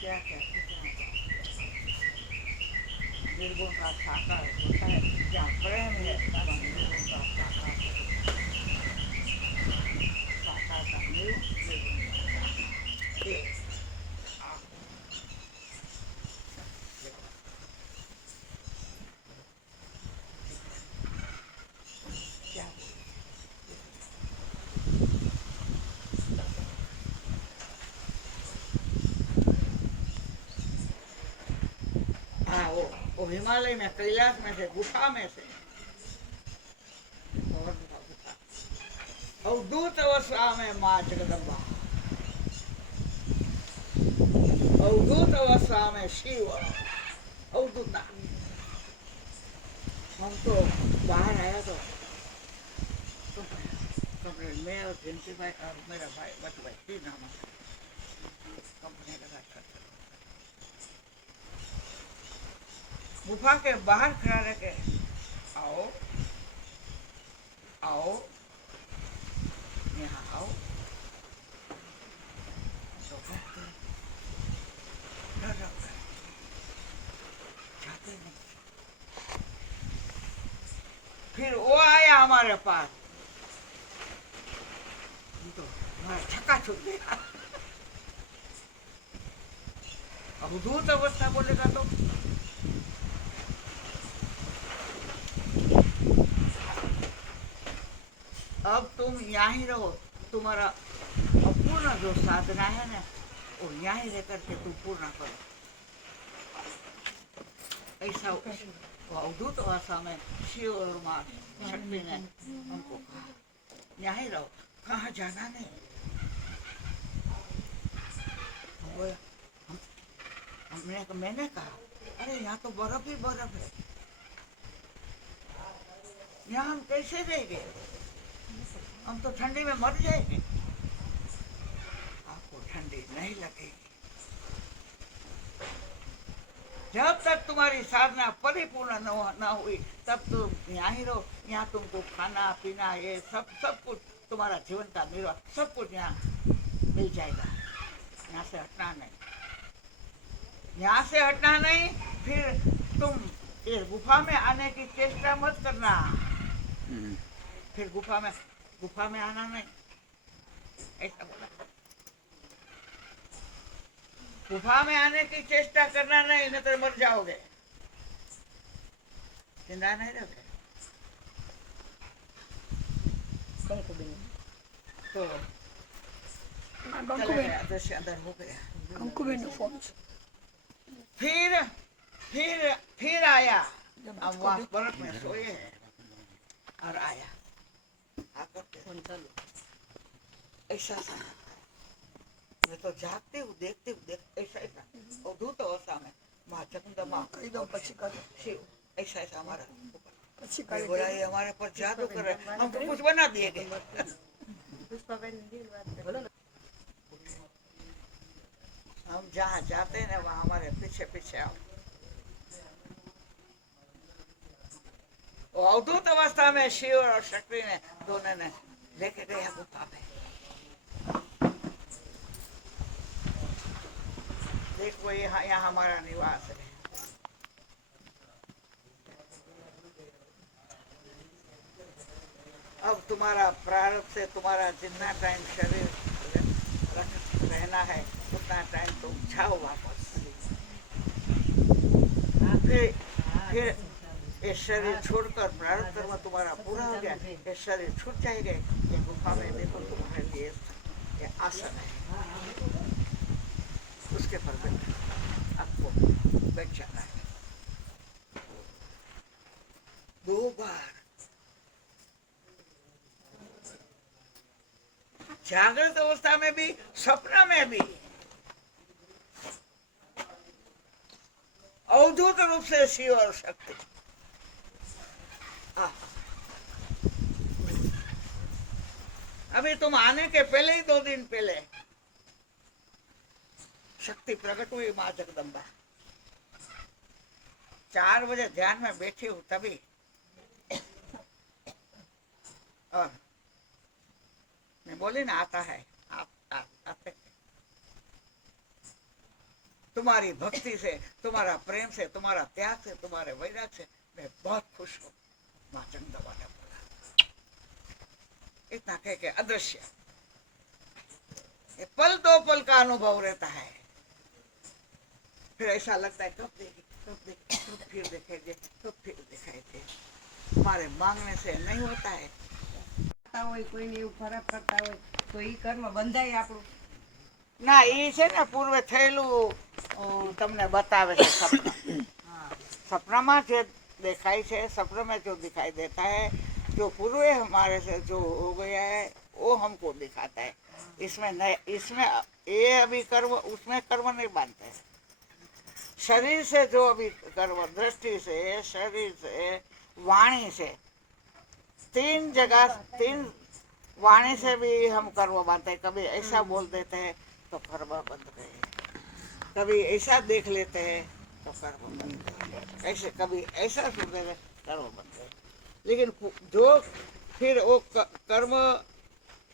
क्या कहते हैं, निर्गुण का साकार होता है, जहाँ प्रेम है वहाँ निर्गुण का साकार है। साकार का निर्गुण का एक क्या हाँ वो हिमालय में कैलाश में से गुफा में से और गुफा अवधूत अवस्था में माँ जगदम्बा, अवधूत अवस्था में शिव अवधूता। हम तो बाहर आया तो मैं और जिनसी भाई और मेरा भाई बट भाई तीन हम कंपनी लगा करते गुफा के बाहर खड़ा रह के आओ आओ यहाँ आओ तो कहते डर लगता है, जाते नहीं। फिर वो आया हमारे पास, तो हमारा छक्का छूट गया। अवधूत अवस्था बोलेगा तो अब तुम यहाँ ही रहो, तुम्हारा पूर्ण जो साधना है ना वो यहाँ ही रह करके तुम पूर्ण करो। ऐसा वो अवधूत अवस्था में शिव और माँ शक्ति ने हमको कहा यहाँ ही रहो, कहाँ जाना नहीं। मैंने कहा अरे यहाँ तो बर्फ ही बर्फ है, यहाँ हम कैसे रहेंगे, हम तो ठंडी में मर जाएंगे। आपको ठंडी नहीं लगेगी, जब तक तुम्हारी साधना परिपूर्ण न हुई तब तुम यहाँ ही रहो। यहाँ तुमको खाना पीना ये सब कुछ तुम्हारा जीवन का निर्वाह सब कुछ यहाँ मिल जाएगा। यहाँ से हटना नहीं, यहाँ से हटना नहीं। फिर तुम ये गुफा में आने की चेष्टा मत करना। फिर गुफा में आना नहीं, ऐसा बोला। गुफा में आने की चेष्टा करना नहीं, नहीं तो मर जाओगे, जिंदा नहीं रहोगे। तो चला गया, दृश्य अंदर हो गया। फिर आया, अब वहाँ बर्फ में सोए हैं और आया आकर ऐसा था। मैं तो जागते हूँ देखते ऐसा अवधूत अवस्था में माँ जगदम्बा शिव ऐसा हमारा बोला ये हमारे पर जादू कर रहे, हम तो कुछ बना दिए गए। हम जहाँ जाते हैं ना वहाँ हमारे पीछे पीछे आओ। अवधूत अवस्था में शिव और शक्ति ने दोनों ने लेके गया गुफा में। देखो यहाँ हमारा निवास है। अब तुम्हारा प्रारब्ध से तुम्हारा जितना टाइम शरीर रहना है उतना टाइम तुम जाओ वापस। फिर ये शरीर छोड़कर प्रारब्ध कर्म तुम्हारा पूरा हो गया, ये शरीर छूट जाएगा। ये गुफा में देखो तुम्हारे लिए ये आसन है, उसके पर बैठ आपको बैठ जाना है। 2 बार जागृत अवस्था में भी सपना में भी अवधूत रूप से शिव और शक्ति। अभी तुम आने के पहले ही 2 दिन पहले शक्ति प्रकट हुई माँ जगदम्बा। 4 बजे ध्यान में बैठी हूँ तभी, और मैं बोली ना आता है, आप आते हैं। तुम्हारी भक्ति से, तुम्हारा प्रेम से, तुम्हारा त्याग से, तुम्हारे वैराग से मैं बहुत खुश हूँ। माँ जगदम्बा ने बोला। इतना कह के अदृश्य, ये पल 2 पल का अनुभव रहता है। फिर ऐसा लगता है कब देखेंगे, कब देखेंगे, कब फिर देखेंगे, कब फिर दिखाई दे। हमारे मांगने से नहीं होता है। હોય કોઈને એવું ખરાબ કરતા હોય તો ઈ કર્મ બંધાય આપણું ના એ છે ને પૂર્વે થયેલું તમને બતાવે છે સપના। सपना जो दिखाई है, सपने में जो दिखाई देता है, जो पूर्व हमारे से जो हो गया है वो हमको दिखाता है। इसमें नहीं, इसमें ये अभी कर्म, उसमें कर्म नहीं बांधते। शरीर से जो अभी कर्म, दृष्टि से, शरीर से, वाणी से, 3 जगह, 3 वाणी से भी हम कर्म बांधते हैं। कभी ऐसा बोल देते हैं तो कर्म बंध गए, कभी ऐसा देख लेते हैं तो कर्म बंद गए, ऐसे कभी ऐसा सुन लेते कर्म बंद गए। लेकिन जो फिर वो कर्म,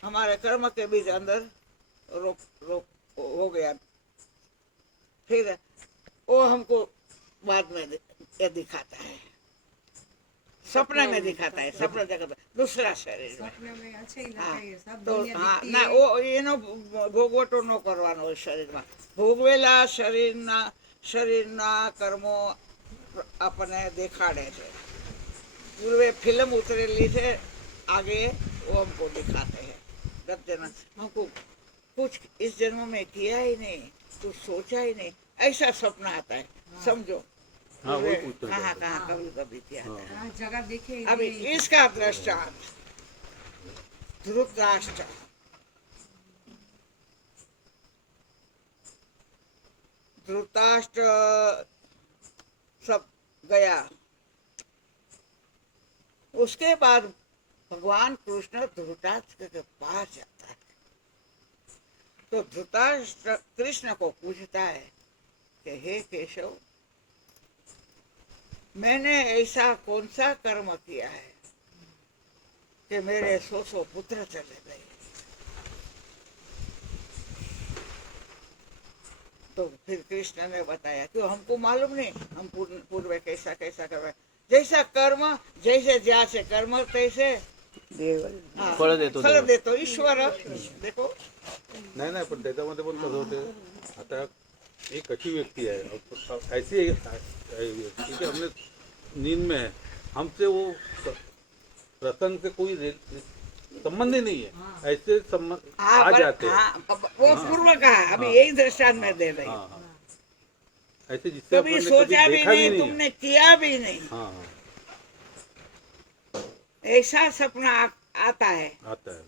हमारे कर्म के बीच अंदर रोक हो गया, फिर वो हमको बाद में ये दिखाता है, सपने में दिखाता है। सपना जगत दूसरा शरीर में। સપનામાં છે ઈ લખાય સબ તો દુનિયા હા દીખતી ના હોય। ઓ એનો ભોગવટો ન કરવાનો હોય શરીરમાં। ભોગવેલા શરીરના કર્મો આપણને દેખાડે છે। પૂર્વે फिल्म उतरेली है, आगे वो हमको दिखाते हैं। गत जन्म हमको कुछ इस जन्म में किया ही नहीं, कुछ सोचा ही नहीं, ऐसा सपना आता है। समझो हाँ, वही पूछना कहाँ चाहता कहाँ कभी कभी क्या आता है। આ જગા દેખે ઈ अभी દેખે। इसका दृष्टांत धृतराष्ट्र। धृतराष्ट्र सब गया, उसके बाद भगवान कृष्ण धृतराष्ट्र के पास जाता है। तो धृतराष्ट्र कृष्ण को पूछता है कि हे केशव, मैंने ऐसा कौन सा कर्म किया है कि मेरे 100 पुत्र चले गए। तो फिर कृष्ण ने बताया कि हमको मालूम नहीं, हम पूर्व कैसा कैसा कर, जैसा कर्म, जैसे जैसे कर्म तैसे हाँ, फळ देतो फळ देव। देतो ईश्वर। देखो नाही नाही, पण त्याच्यामध्ये पण कसं होते, आता एक अच्छी व्यक्ति है, ऐसी व्यक्ति कि हमने नींद में है, हमसे वो प्रसंग से कोई संबंध ही नहीं है, ऐसे संबंध आ जाते हैं। वो पूर्व का है, अभी यही दृष्टांत में दे रही। हाँ, हाँ। ऐसे जिससे कभी अपन ने सोचा भी देखा नहीं, है। तुमने किया भी नहीं, हाँ हाँ, ऐसा सपना आता है। आता है।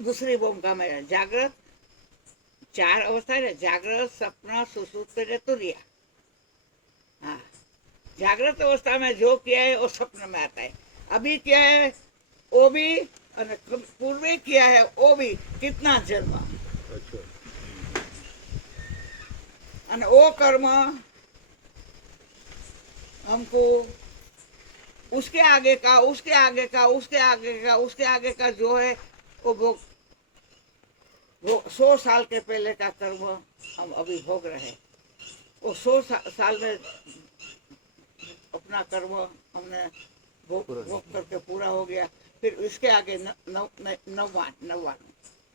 दूसरी भूमिका में जागृत 4 अवस्था है, जागृत, सपना, सुसुप्त, तुरिया। हाँ, जागृत अवस्था में जो किया है वो स्वप्न में आता है, अभी क्या है वो भी, और पूर्वे किया है वो भी, कितना जन्म, अच्छा, और वो कर्म हमको उसके आगे का, उसके आगे का, उसके आगे का, उसके आगे का जो है वो 100 साल के पहले का कर्म हम अभी भोग रहे हैं। वो 100 साल में अपना कर्म हमने भोग करके पूरा हो गया। फिर इसके आगे 99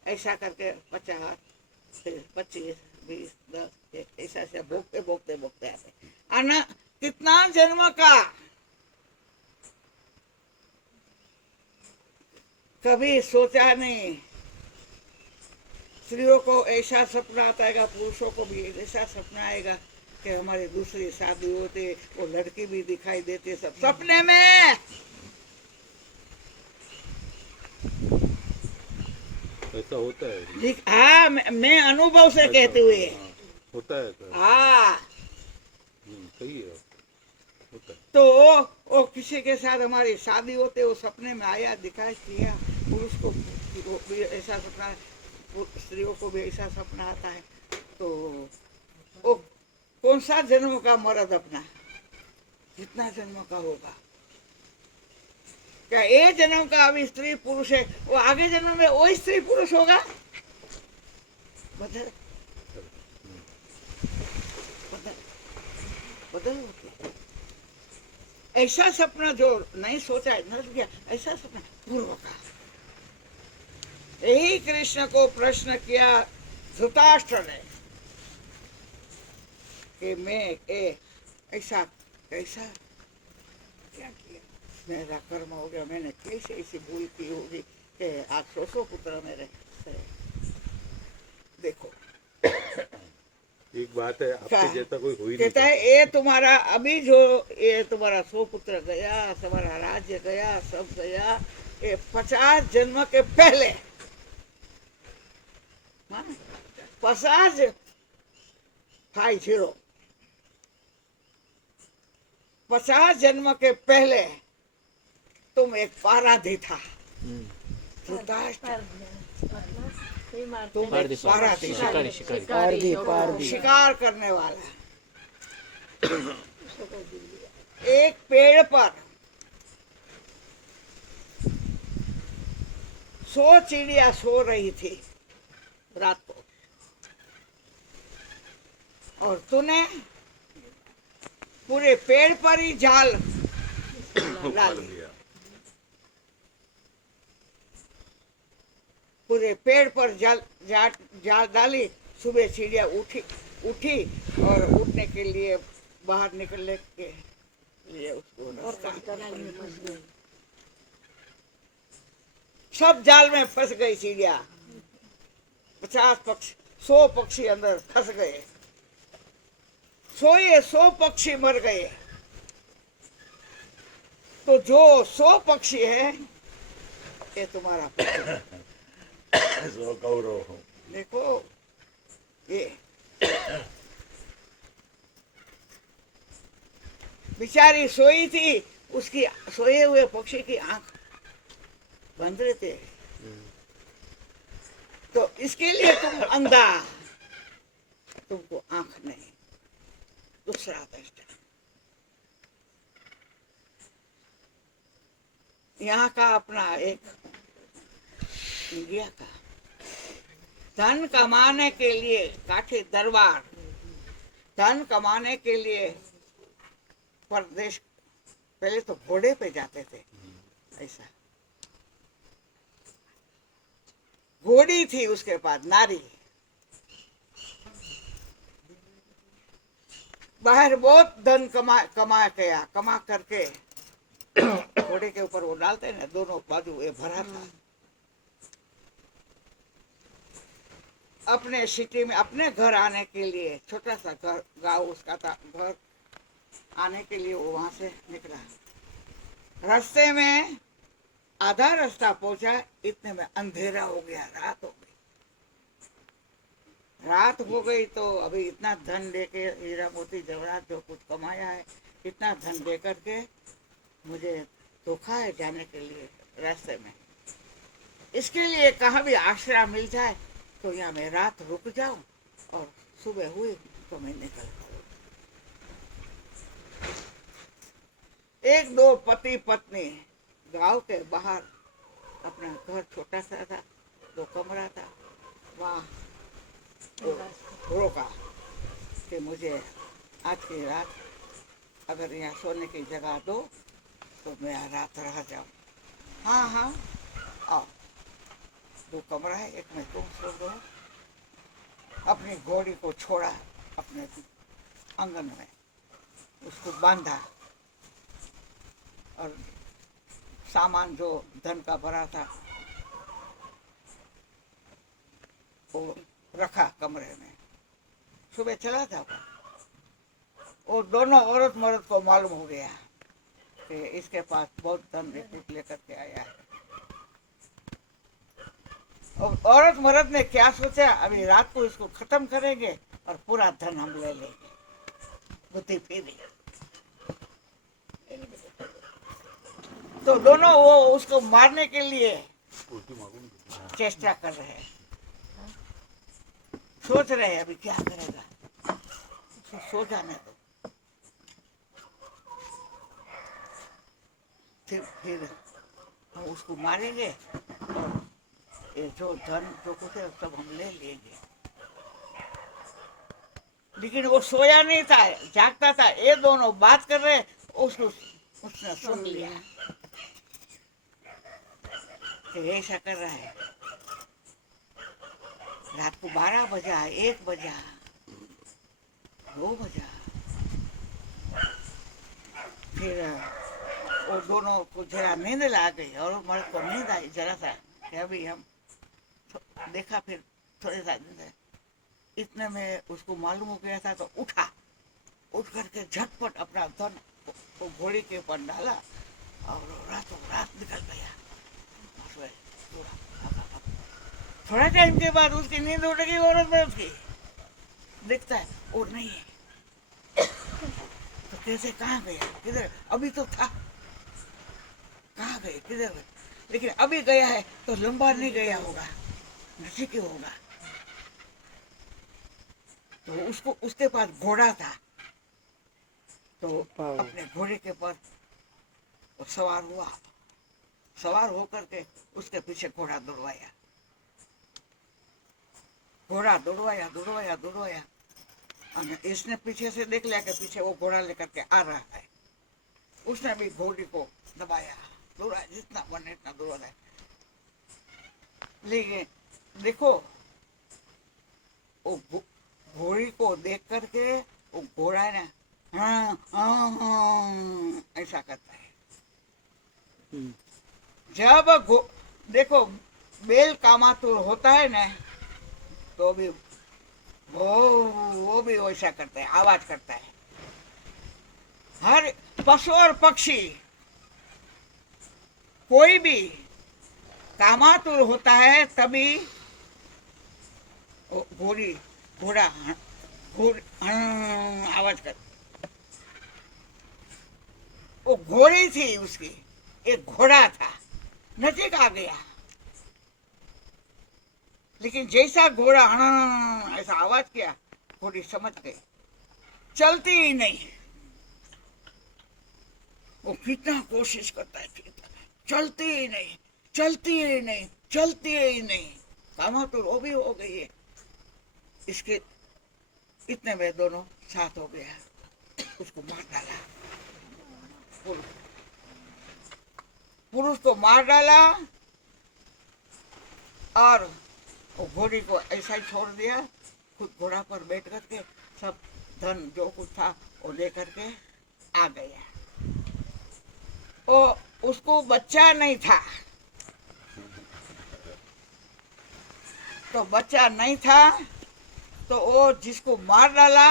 ऐसा करके 50, फिर 25, 20, 10 ऐसा ऐसा भोगते भोगते भोगते आते। और कितना जन्म का, कभी सोचा नहीं। स्त्रियों को ऐसा सपना आता है, पुरुषों को भी ऐसा सपना आएगा कि हमारी दूसरी शादी होती, वो लड़की भी दिखाई देती, सब सपने में। ऐसा होता है। हाँ, मैं अनुभव से कहते हुए। हाँ, होता है ऐसा। हाँ, सही है, होता है। तो वो किसी के साथ हमारी शादी होती, वो सपने में आया, दिखाई किया, पुरुष को वो भी ऐसा सपना, स्त्रियों को भी ऐसा सपना आता है, तो वो कौन सा जन्म का मर्द अपना, जितना जन्म का होगा, क्या ये जन्म का अभी स्त्री पुरुष है, वो आगे जन्म में वो स्त्री पुरुष होगा? बदल बदल बदल होती है। ऐसा सपना जो नहीं सोचा है, न किया, ऐसा सपना पूर्व का। यही कृष्ण को प्रश्न किया धृतराष्ट्र ने कि मैं ऐसा कैसा क्या किया, मेरा कर्म हो गया, मैंने कैसे ऐसी भूल की होगी कि आज 100 पुत्र मेरे से। देखो एक बात है, आपके जैसा कोई हो ही नहीं कहता है ये तुम्हारा अभी जो ये तुम्हारा 100 पुत्र गया, तुम्हारा राज्य गया, सब गया, ये 50 जन्म के पहले, 50 जन्म के पहले तुम एक पाराधी था। धृतराष्ट्र, तुम एक पाराधी था, शिकार करने वाला। एक पेड़ पर 100 चिड़िया सो रही थी रात को, और तूने पूरे पेड़ पर ही जाल डाल दिया, पूरे पेड़ पर जाल डाली। सुबह चिड़िया उठी और उठने के लिए बाहर निकलने के लिए उसको सब जाल में फंस गई चिड़िया। 100 पक्षी अंदर फंस गए, 100 पक्षी मर गए। तो जो 100 पक्षी है ये तुम्हारा पक्षी। देखो ये बेचारी सोई थी, उसकी सोए हुए पक्षी की आंख बंद रहते, तो इसके लिए तुम अंधा, तुमको आंख नहीं। दूसरा दृष्टा यहाँ का अपना एक इंडिया का धन कमाने के लिए काठी दरबार, धन कमाने के लिए परदेश, पहले तो घोड़े पे जाते थे, ऐसा घोड़ी थी उसके पास, नारी। बाहर बहुत धन कमा करके घोड़े के ऊपर वो डालते ना, दोनों बाजू ये भरा था। अपने सिटी में अपने घर आने के लिए, छोटा सा घर गांव उसका था, घर आने के लिए वो वहां से निकला। रास्ते में आधा रास्ता पहुंचा, इतने में अंधेरा हो गया, रात हो गई। रात हो गई तो अभी इतना धन लेके, हीरा मोती जवाहरात जो कुछ कमाया है, इतना धन दे करके मुझे धोखा है जाने के लिए रास्ते में। इसके लिए कहाँ भी आश्रय मिल जाए तो यहाँ मैं रात रुक जाऊं, और सुबह हुई तो मैं निकल जाऊं। 1-2 पति पत्नी गांव के बाहर अपना घर छोटा सा था, 2 कमरा था, वहाँ रोका कि मुझे आज की रात अगर यहाँ सोने की जगह दो तो मैं रात रह जाऊं। हाँ हाँ आओ, 2 कमरा है, एक में तुम सो दो। अपनी घोड़ी को छोड़ा अपने आंगन में, उसको बांधा और सामान जो धन का भरा था वो रखा कमरे में। सुबह चला था वो दोनों औरत मर्द को मालूम हो गया कि इसके पास बहुत धन लेकर के आया है। और औरत मर्द ने क्या सोचा, अभी रात को इसको खत्म करेंगे और पूरा धन हम ले लेंगे। बुद्धि फिरी तो दोनों वो उसको मारने के लिए उल्टी मांगूंगी। चेष्टा कर रहे हैं, सोच रहे हैं अभी क्या करेगा, उसको सो जाने दो। फिर हम उसको मारेंगे और ये जो धन जो कुछ है सब हम ले लेंगे। लेकिन वो सोया नहीं था, जागता था। ये दोनों बात कर रहे, उसको उसने सुन लिया कि ऐसा कर रहा है। रात को 12 बजा, 1 बजा, 2 बजा। फिर वो दोनों को जरा नींद ला गई और मर्द को नींद आई जरा सा कि अभी हम देखा, फिर थोड़ी सा नींद आई। इतने में उसको मालूम हो गया था तो उठा, उठ करके झटपट अपना धन वो घोड़ी के ऊपर डाला और रातों रात निकल गया। थोड़ा टाइम के बाद उसकी नींद उड़ गई औरत में उसकी, दिखता है और नहीं है। तो कैसे कहाँ गया, किधर, अभी तो था, कहाँ गए, किधर गए? लेकिन अभी गया है तो लंबा नहीं गया होगा, नजदीक होगा। तो उसको उसके पास घोड़ा था, तो अपने घोड़े के पर सवार हुआ, सवार होकर के उसके पीछे घोड़ा दौड़वाया, घोड़ा दौड़वाया दौड़वाया दौड़वाया। इसने पीछे से देख लिया कि पीछे वो घोड़ा लेकर के आ रहा है। उसने भी घोड़ी को दबाया, दौड़ा, जितना बने इतना दौड़ा। लेकिन देखो वो घोड़ी को देख करके वो घोड़ा ना हाँ ऐसा करता है। जब देखो बेल कामातुर होता है ना तो भी वो भी वैसा करता है, आवाज करता है। हर पशु और पक्षी कोई भी कामातुर होता है तभी घोड़ा आवाज कर। वो घोड़ी थी उसकी, एक घोड़ा था, नजदीक आ गया। लेकिन जैसा घोड़ा ऐसा आवाज किया, घोड़ी समझ गई, चलती ही नहीं। वो कितना कोशिश करता है, चलती ही नहीं, चलती ही नहीं, चलती ही नहीं। कामा तो वो भी हो गई है। इसके इतने में दोनों साथ हो गया, उसको मार डाला। पुरुष को मार डाला और वो घोड़ी को ऐसा ही छोड़ दिया। खुद घोड़ा पर बैठ करके सब धन जो कुछ था वो लेकर के आ गया। वो उसको बच्चा नहीं था, तो बच्चा नहीं था तो वो जिसको मार डाला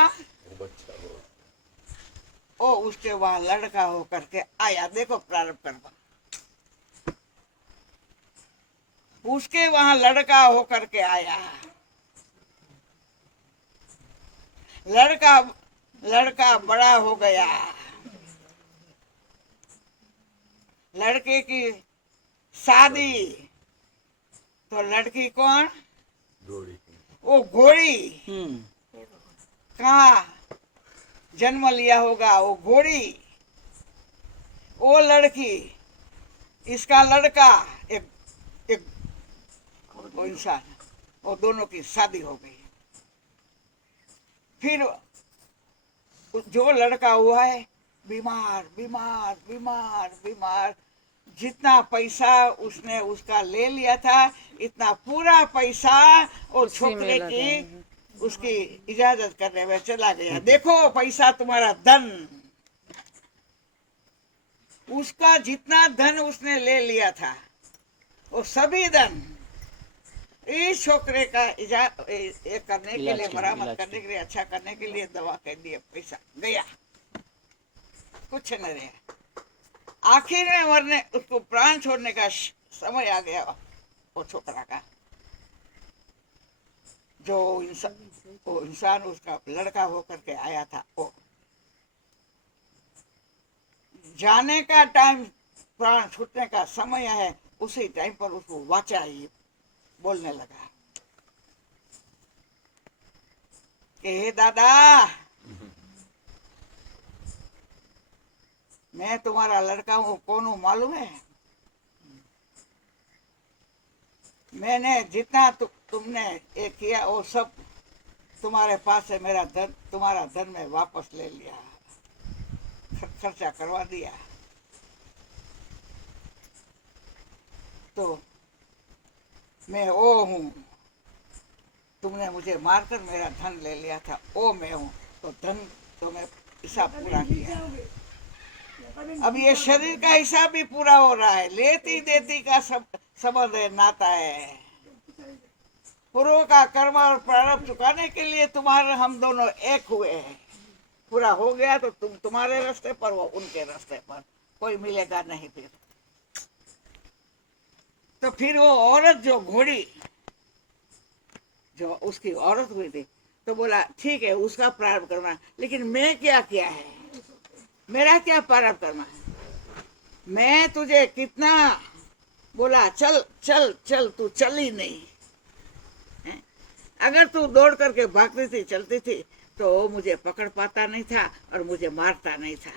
वो उसके वहां लड़का होकर के आया। देखो प्रारंभ करवा, उसके वहां लड़का होकर के आया। लड़का बड़ा हो गया। लड़के की शादी, तो लड़की कौन? वो घोड़ी कहाँ जन्म लिया होगा, वो घोड़ी, वो लड़की, इसका लड़का, एक वो इंसान, वो दोनों की शादी हो गई। फिर जो लड़का हुआ है बीमार बीमार बीमार बीमार, जितना पैसा उसने उसका ले लिया था इतना पूरा पैसा और छोकरे की उसकी इजाजत करने में चला गया। देखो पैसा तुम्हारा धन, उसका जितना धन उसने ले लिया था वो सभी धन इस छोकरे का करने के लिए, मरामत करने के लिए, अच्छा करने के लिए, दवा के लिए पैसा गया, कुछ न रहा। आखिर में मरने, उसको प्राण छोड़ने का समय आ गया वो छोकरा का। जो इंसान उसका लड़का होकर के आया था, वो जाने का टाइम, प्राण छूटने का समय है, उसी टाइम पर उसको वाचा ही बोलने लगा कि हे दादा, मैं तुम्हारा लड़का हूँ, कौन हूँ मालूम है? मैंने जितना तुमने ये किया वो सब तुम्हारे पास से मेरा धन, तुम्हारा धन में वापस ले लिया, खर्चा करवा दिया। तो मैं वो हूँ, तुमने मुझे मारकर मेरा धन ले लिया था, वो मैं हूँ। तो धन तो मैं हिसाब पूरा किया, अब ये शरीर का हिसाब भी पूरा हो रहा है। लेती देती का संबंध है, नाता है। पूर्व का कर्म और प्रारब्ध चुकाने के लिए तुम्हारे हम दोनों एक हुए हैं। पूरा हो गया तो तुम तुम्हारे रास्ते पर, वो उनके रास्ते पर, कोई मिलेगा नहीं फिर। तो फिर वो औरत जो घोड़ी, जो उसकी औरत हुई थी, तो बोला ठीक है उसका प्रारब्ध करना, लेकिन मैं क्या किया है, मेरा क्या प्रारब्ध करना है? मैं तुझे कितना बोला चल चल चल, तू चली नहीं। अगर तू दौड़ करके भागती थी, चलती थी, तो वो मुझे पकड़ पाता नहीं था और मुझे मारता नहीं था।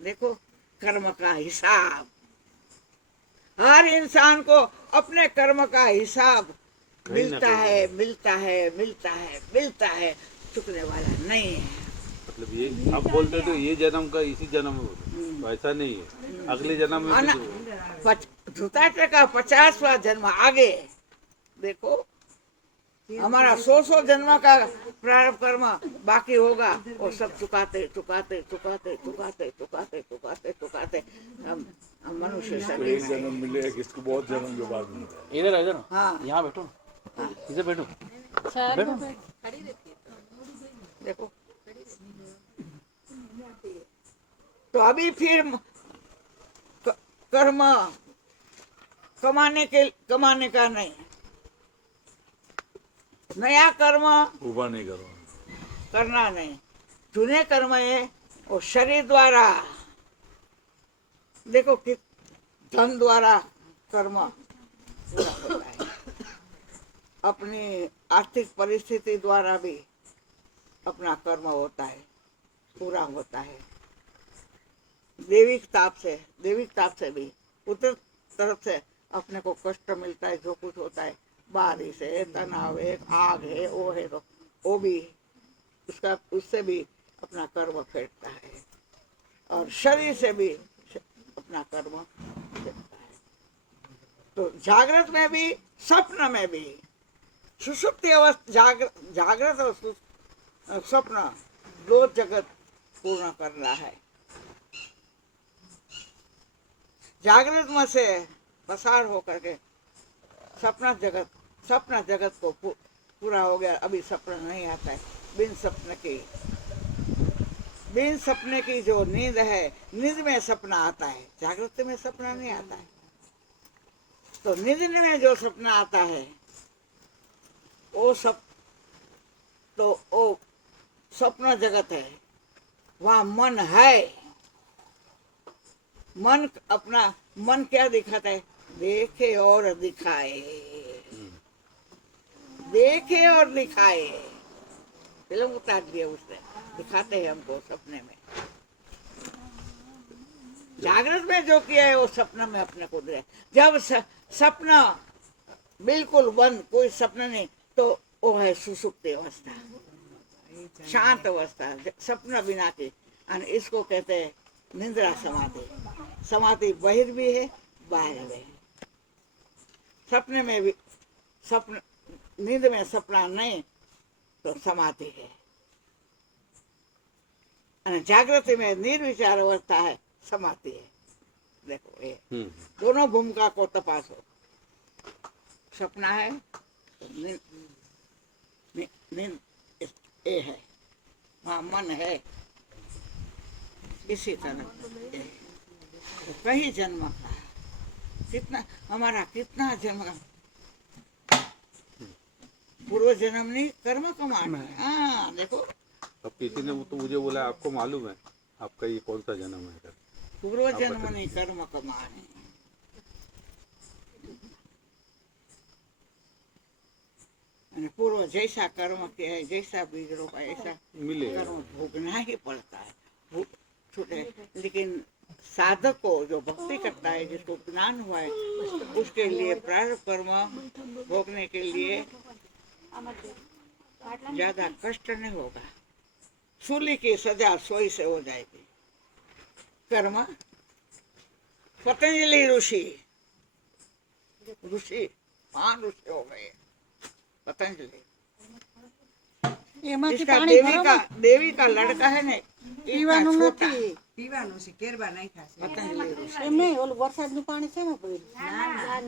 देखो कर्म का हिसाब, हर इंसान को अपने कर्म का हिसाब मिलता है, मिलता है, मिलता है, मिलता है, चुकने वाला नहीं है। मतलब ये आप बोलते तो ये जन्म का इसी जन्म में, तो ऐसा नहीं है, अगले जन्म में भी तो। धृतराष्ट्र का 50वां जन्म आगे देखो, हमारा 100 जन्म का प्रारब्ध कर्म बाकी होगा, वो सब चुकाते चुकाते चुकाते चुकाते चुकाते चुकाते चुकाते हम मनुष्य शरीर में। जन्म मिले किसको बहुत जन्म के बाद मिलता है। इधर इधर हाँ यहाँ बैठो, इधर बैठो। देखो, तो अभी फिर कर्म कमाने का नहीं, नया कर्म ऊपर नहीं करो। करना नहीं। जूने कर्म है वो शरीर द्वारा, देखो कि धन द्वारा कर्म पूरा होता है, अपनी आर्थिक परिस्थिति द्वारा भी अपना कर्म होता है, पूरा होता है। दैविक ताप से भी उत्तर तरफ से अपने को कष्ट मिलता है, जो कुछ होता है, बारिश है, तनाव है, आग है, वो है, तो वो भी उससे भी अपना कर्म फेंकता है, और शरीर से भी अपना कर्म फेंकता है। तो जागृत में भी, स्वप्न में भी, सुषुप्ति अवस्था, जागृत और स्वप्न दो जगत पूर्ण करना है। जागृत में से पसार होकर के सपना जगत को पूरा हो गया। अभी सपना नहीं आता है। बिन सपने की जो नींद है, नींद में सपना आता है, जागृत में सपना नहीं आता है। तो नींद में जो सपना आता है वो सपना जगत है, वहाँ मन है। मन क्या दिखाता है? देखे और दिखाए, देखे और दिखाए। फिल्म उतार दिया उसने, दिखाते हैं हमको सपने में। जागृत में जो किया है वो सपना में अपने को दे। जब सपना बिल्कुल बंद, कोई सपना नहीं, तो वो है सुषुप्ति अवस्था, शांत अवस्था, सपना बिना की। और इसको कहते हैं निद्रा समाधि। समाधि बहिर भी है, बाहर भी है। सपने में भी नींद में सपना नहीं तो समाधि है, और जागृति में निर्विचार अवस्था है, समाधि है। देखो ये दोनों भूमिका को तपासो। सपना है तो नींद ये है, वहाँ मन है। इसी तरह तो कई जन्म का कितना जन्म पूर्व जन्म नहीं कर्म कमाना है। हाँ देखो, अब किसी ने तो मुझे बोला आपको मालूम है आपका ये कौन सा जन्म है? पूर्व जन्म नहीं कर्म कमाने। तो जैसा कर्म किया है, जैसा बीज रोपा है, ऐसा मिलेगा। कर्म भोगना ही पड़ता है। छूटे, लेकिन साधक को जो भक्ति करता है, जिसको ज्ञान हुआ है, उसके लिए प्रारब्ध कर्म भोगने के लिए ज्यादा कष्ट नहीं होगा। सूली की सजा सोई से हो जाएगी। कर्म पतंजलि ऋषि महान ऋषि हो गए पतंजलि। इसका देवी का लड़का है ना, इतना छोटा પીવાનું છે કેરબા નાખ્યા છે पतंजलि ऋषि। એમને ઓલું વરસાદનું પાણી શેમાં પડ્યું?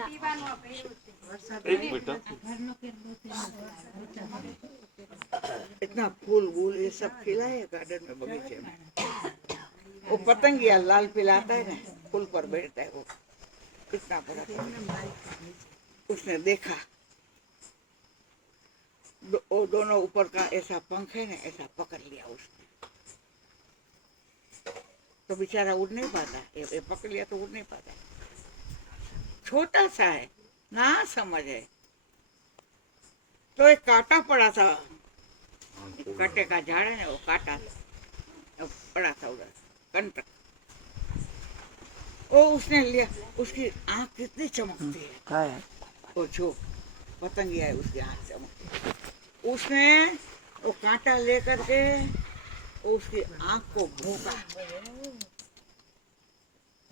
પીવાનું કર્યું છે વરસાદ एक बेटा इतना फूल वूल ये सब खिला है गार्डन में, बगीचे में। वो पतंगिया लाल पिलाता है ना, फूल पर बैठता है वो, इतना बड़ा उसने देखा वो दोनों ऊपर का ऐसा पंख है ना, ऐसा पकड़ लिया उसने। तो बेचारा उड़ नहीं पाता, ये पकड़ लिया तो उड़ नहीं पाता। छोटा सा है ना, समझ है। तो एक कांटा पड़ा था, कांटे का झाड़ है ना, वो कांटा पड़ा था उधर कंटक, वो उसने लिया। उसकी आंख कितनी चमकती है, वो जो पतंगिया है उसकी आंख चमकती। उसने वो कांटा लेकर के उसकी आंख को भोंका,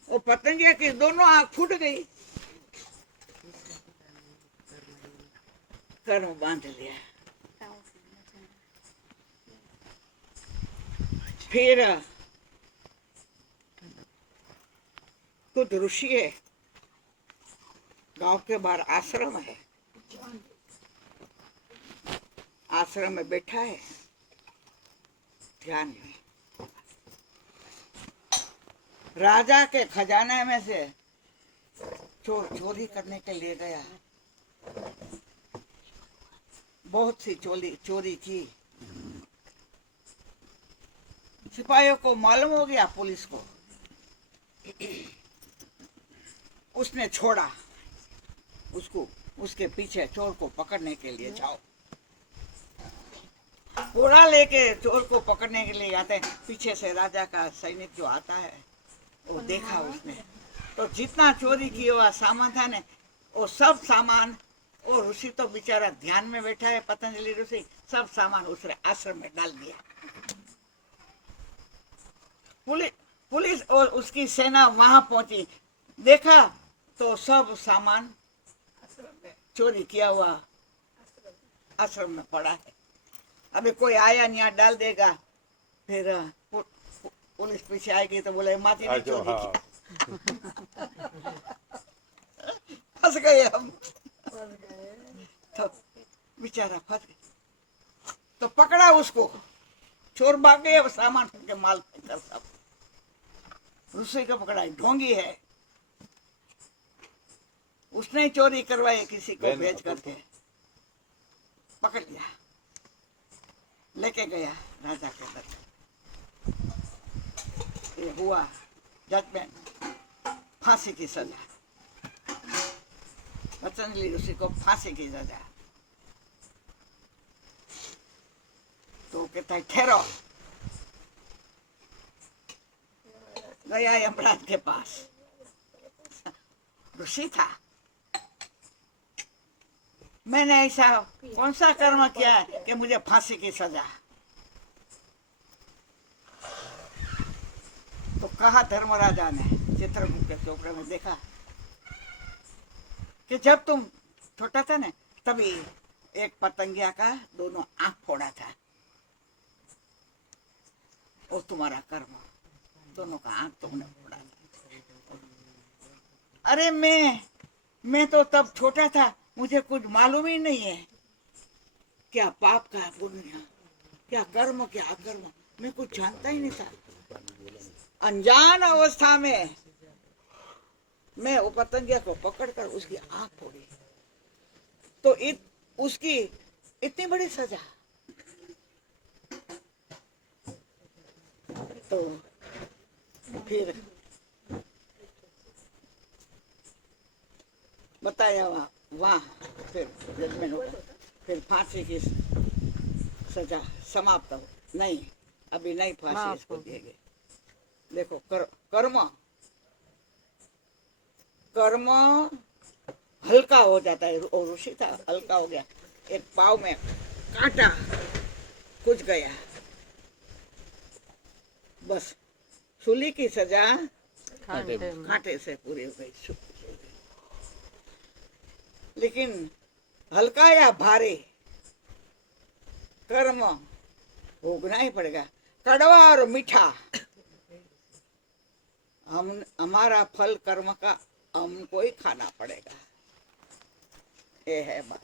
वो पतंगिया की दोनों आंख फूट गई। कर्म बांध लिया। फिर खुद ऋषि है, गांव के बाहर आश्रम है, आश्रम में बैठा है ध्यान में। राजा के खजाने में से चोर चोरी करने के लिए गया, बहुत सी चोरी की। सिपाहियों को मालूम हो गया, पुलिस को। उसने छोड़ा उसको, उसके पीछे चोर को पकड़ने के लिए जाओ। घोड़ा लेके चोर को पकड़ने के लिए आते हैं, पीछे से राजा का सैनिक जो आता है, वो देखा उसने। तो जितना चोरी किया हुआ सामान था ना, वो सब सामान, वो ऋषि तो बेचारा ध्यान में बैठा है, पतंजलि ऋषि, सब सामान उसने आश्रम में डाल दिया। पुलिस और उसकी सेना वहां पहुंची, देखा तो सब सामान चोरी किया हुआ आश्रम में पड़ा है। अभी कोई आया नहीं, यहाँ डाल देगा, फिर पुलिस पीछे आएगी तो बोले माती ने चोरी किया। फंस गए हम, तो बेचारा फंस गया। तो पकड़ा उसको, चोर भाग गए, अब सामान के माल कर सब। ऋषि को पकड़ा, ढोंगी है, उसने चोरी करवाई किसी को भेज करके, पकड़ लिया, लेके गया राजा के दरबार। ये हुआ जजमेंट, फांसी की सजा। पतंजलि ऋषि को फांसी की सजा। तो कहता है ठहरो। गया यमराज के पास, ऋषि था, मैंने ऐसा कौन सा कर्म किया है कि मुझे फांसी की सजा। तो कहा धर्मराजा ने, चित्रगुप्त के चोपड़े में देखा कि जब तुम छोटा था ना, तभी एक पतंगिया का दोनों आंख फोड़ा था, वो तुम्हारा कर्म, दोनों का आंख तुमने फोड़ा था। अरे मैं तो तब छोटा था, मुझे कुछ मालूम ही नहीं है, क्या पाप क्या पुण्य, क्या कर्म क्या अकर्म, मैं कुछ जानता ही नहीं था। अनजान अवस्था में मैं वो पतंगिया को पकड़कर उसकी आंख फोड़ी, तो उसकी इतनी बड़ी सजा। तो फिर बताया वहाँ फिर जजमेंट होगा, फिर फांसी की सजा समाप्त हो। नहीं, अभी नहीं फांसी इसको दिएगी। देखो कर्म कर्म हल्का हो जाता है, और ऋषि था हल्का हो गया। एक पाव में कांटा कुछ गया, बस सूली की सजा कांटे से पूरी हो गई। लेकिन हल्का या भारी कर्म भोगना ही पड़ेगा, कड़वा और मीठा। हमारा फल कर्म का हमको ही खाना पड़ेगा। ये है बात।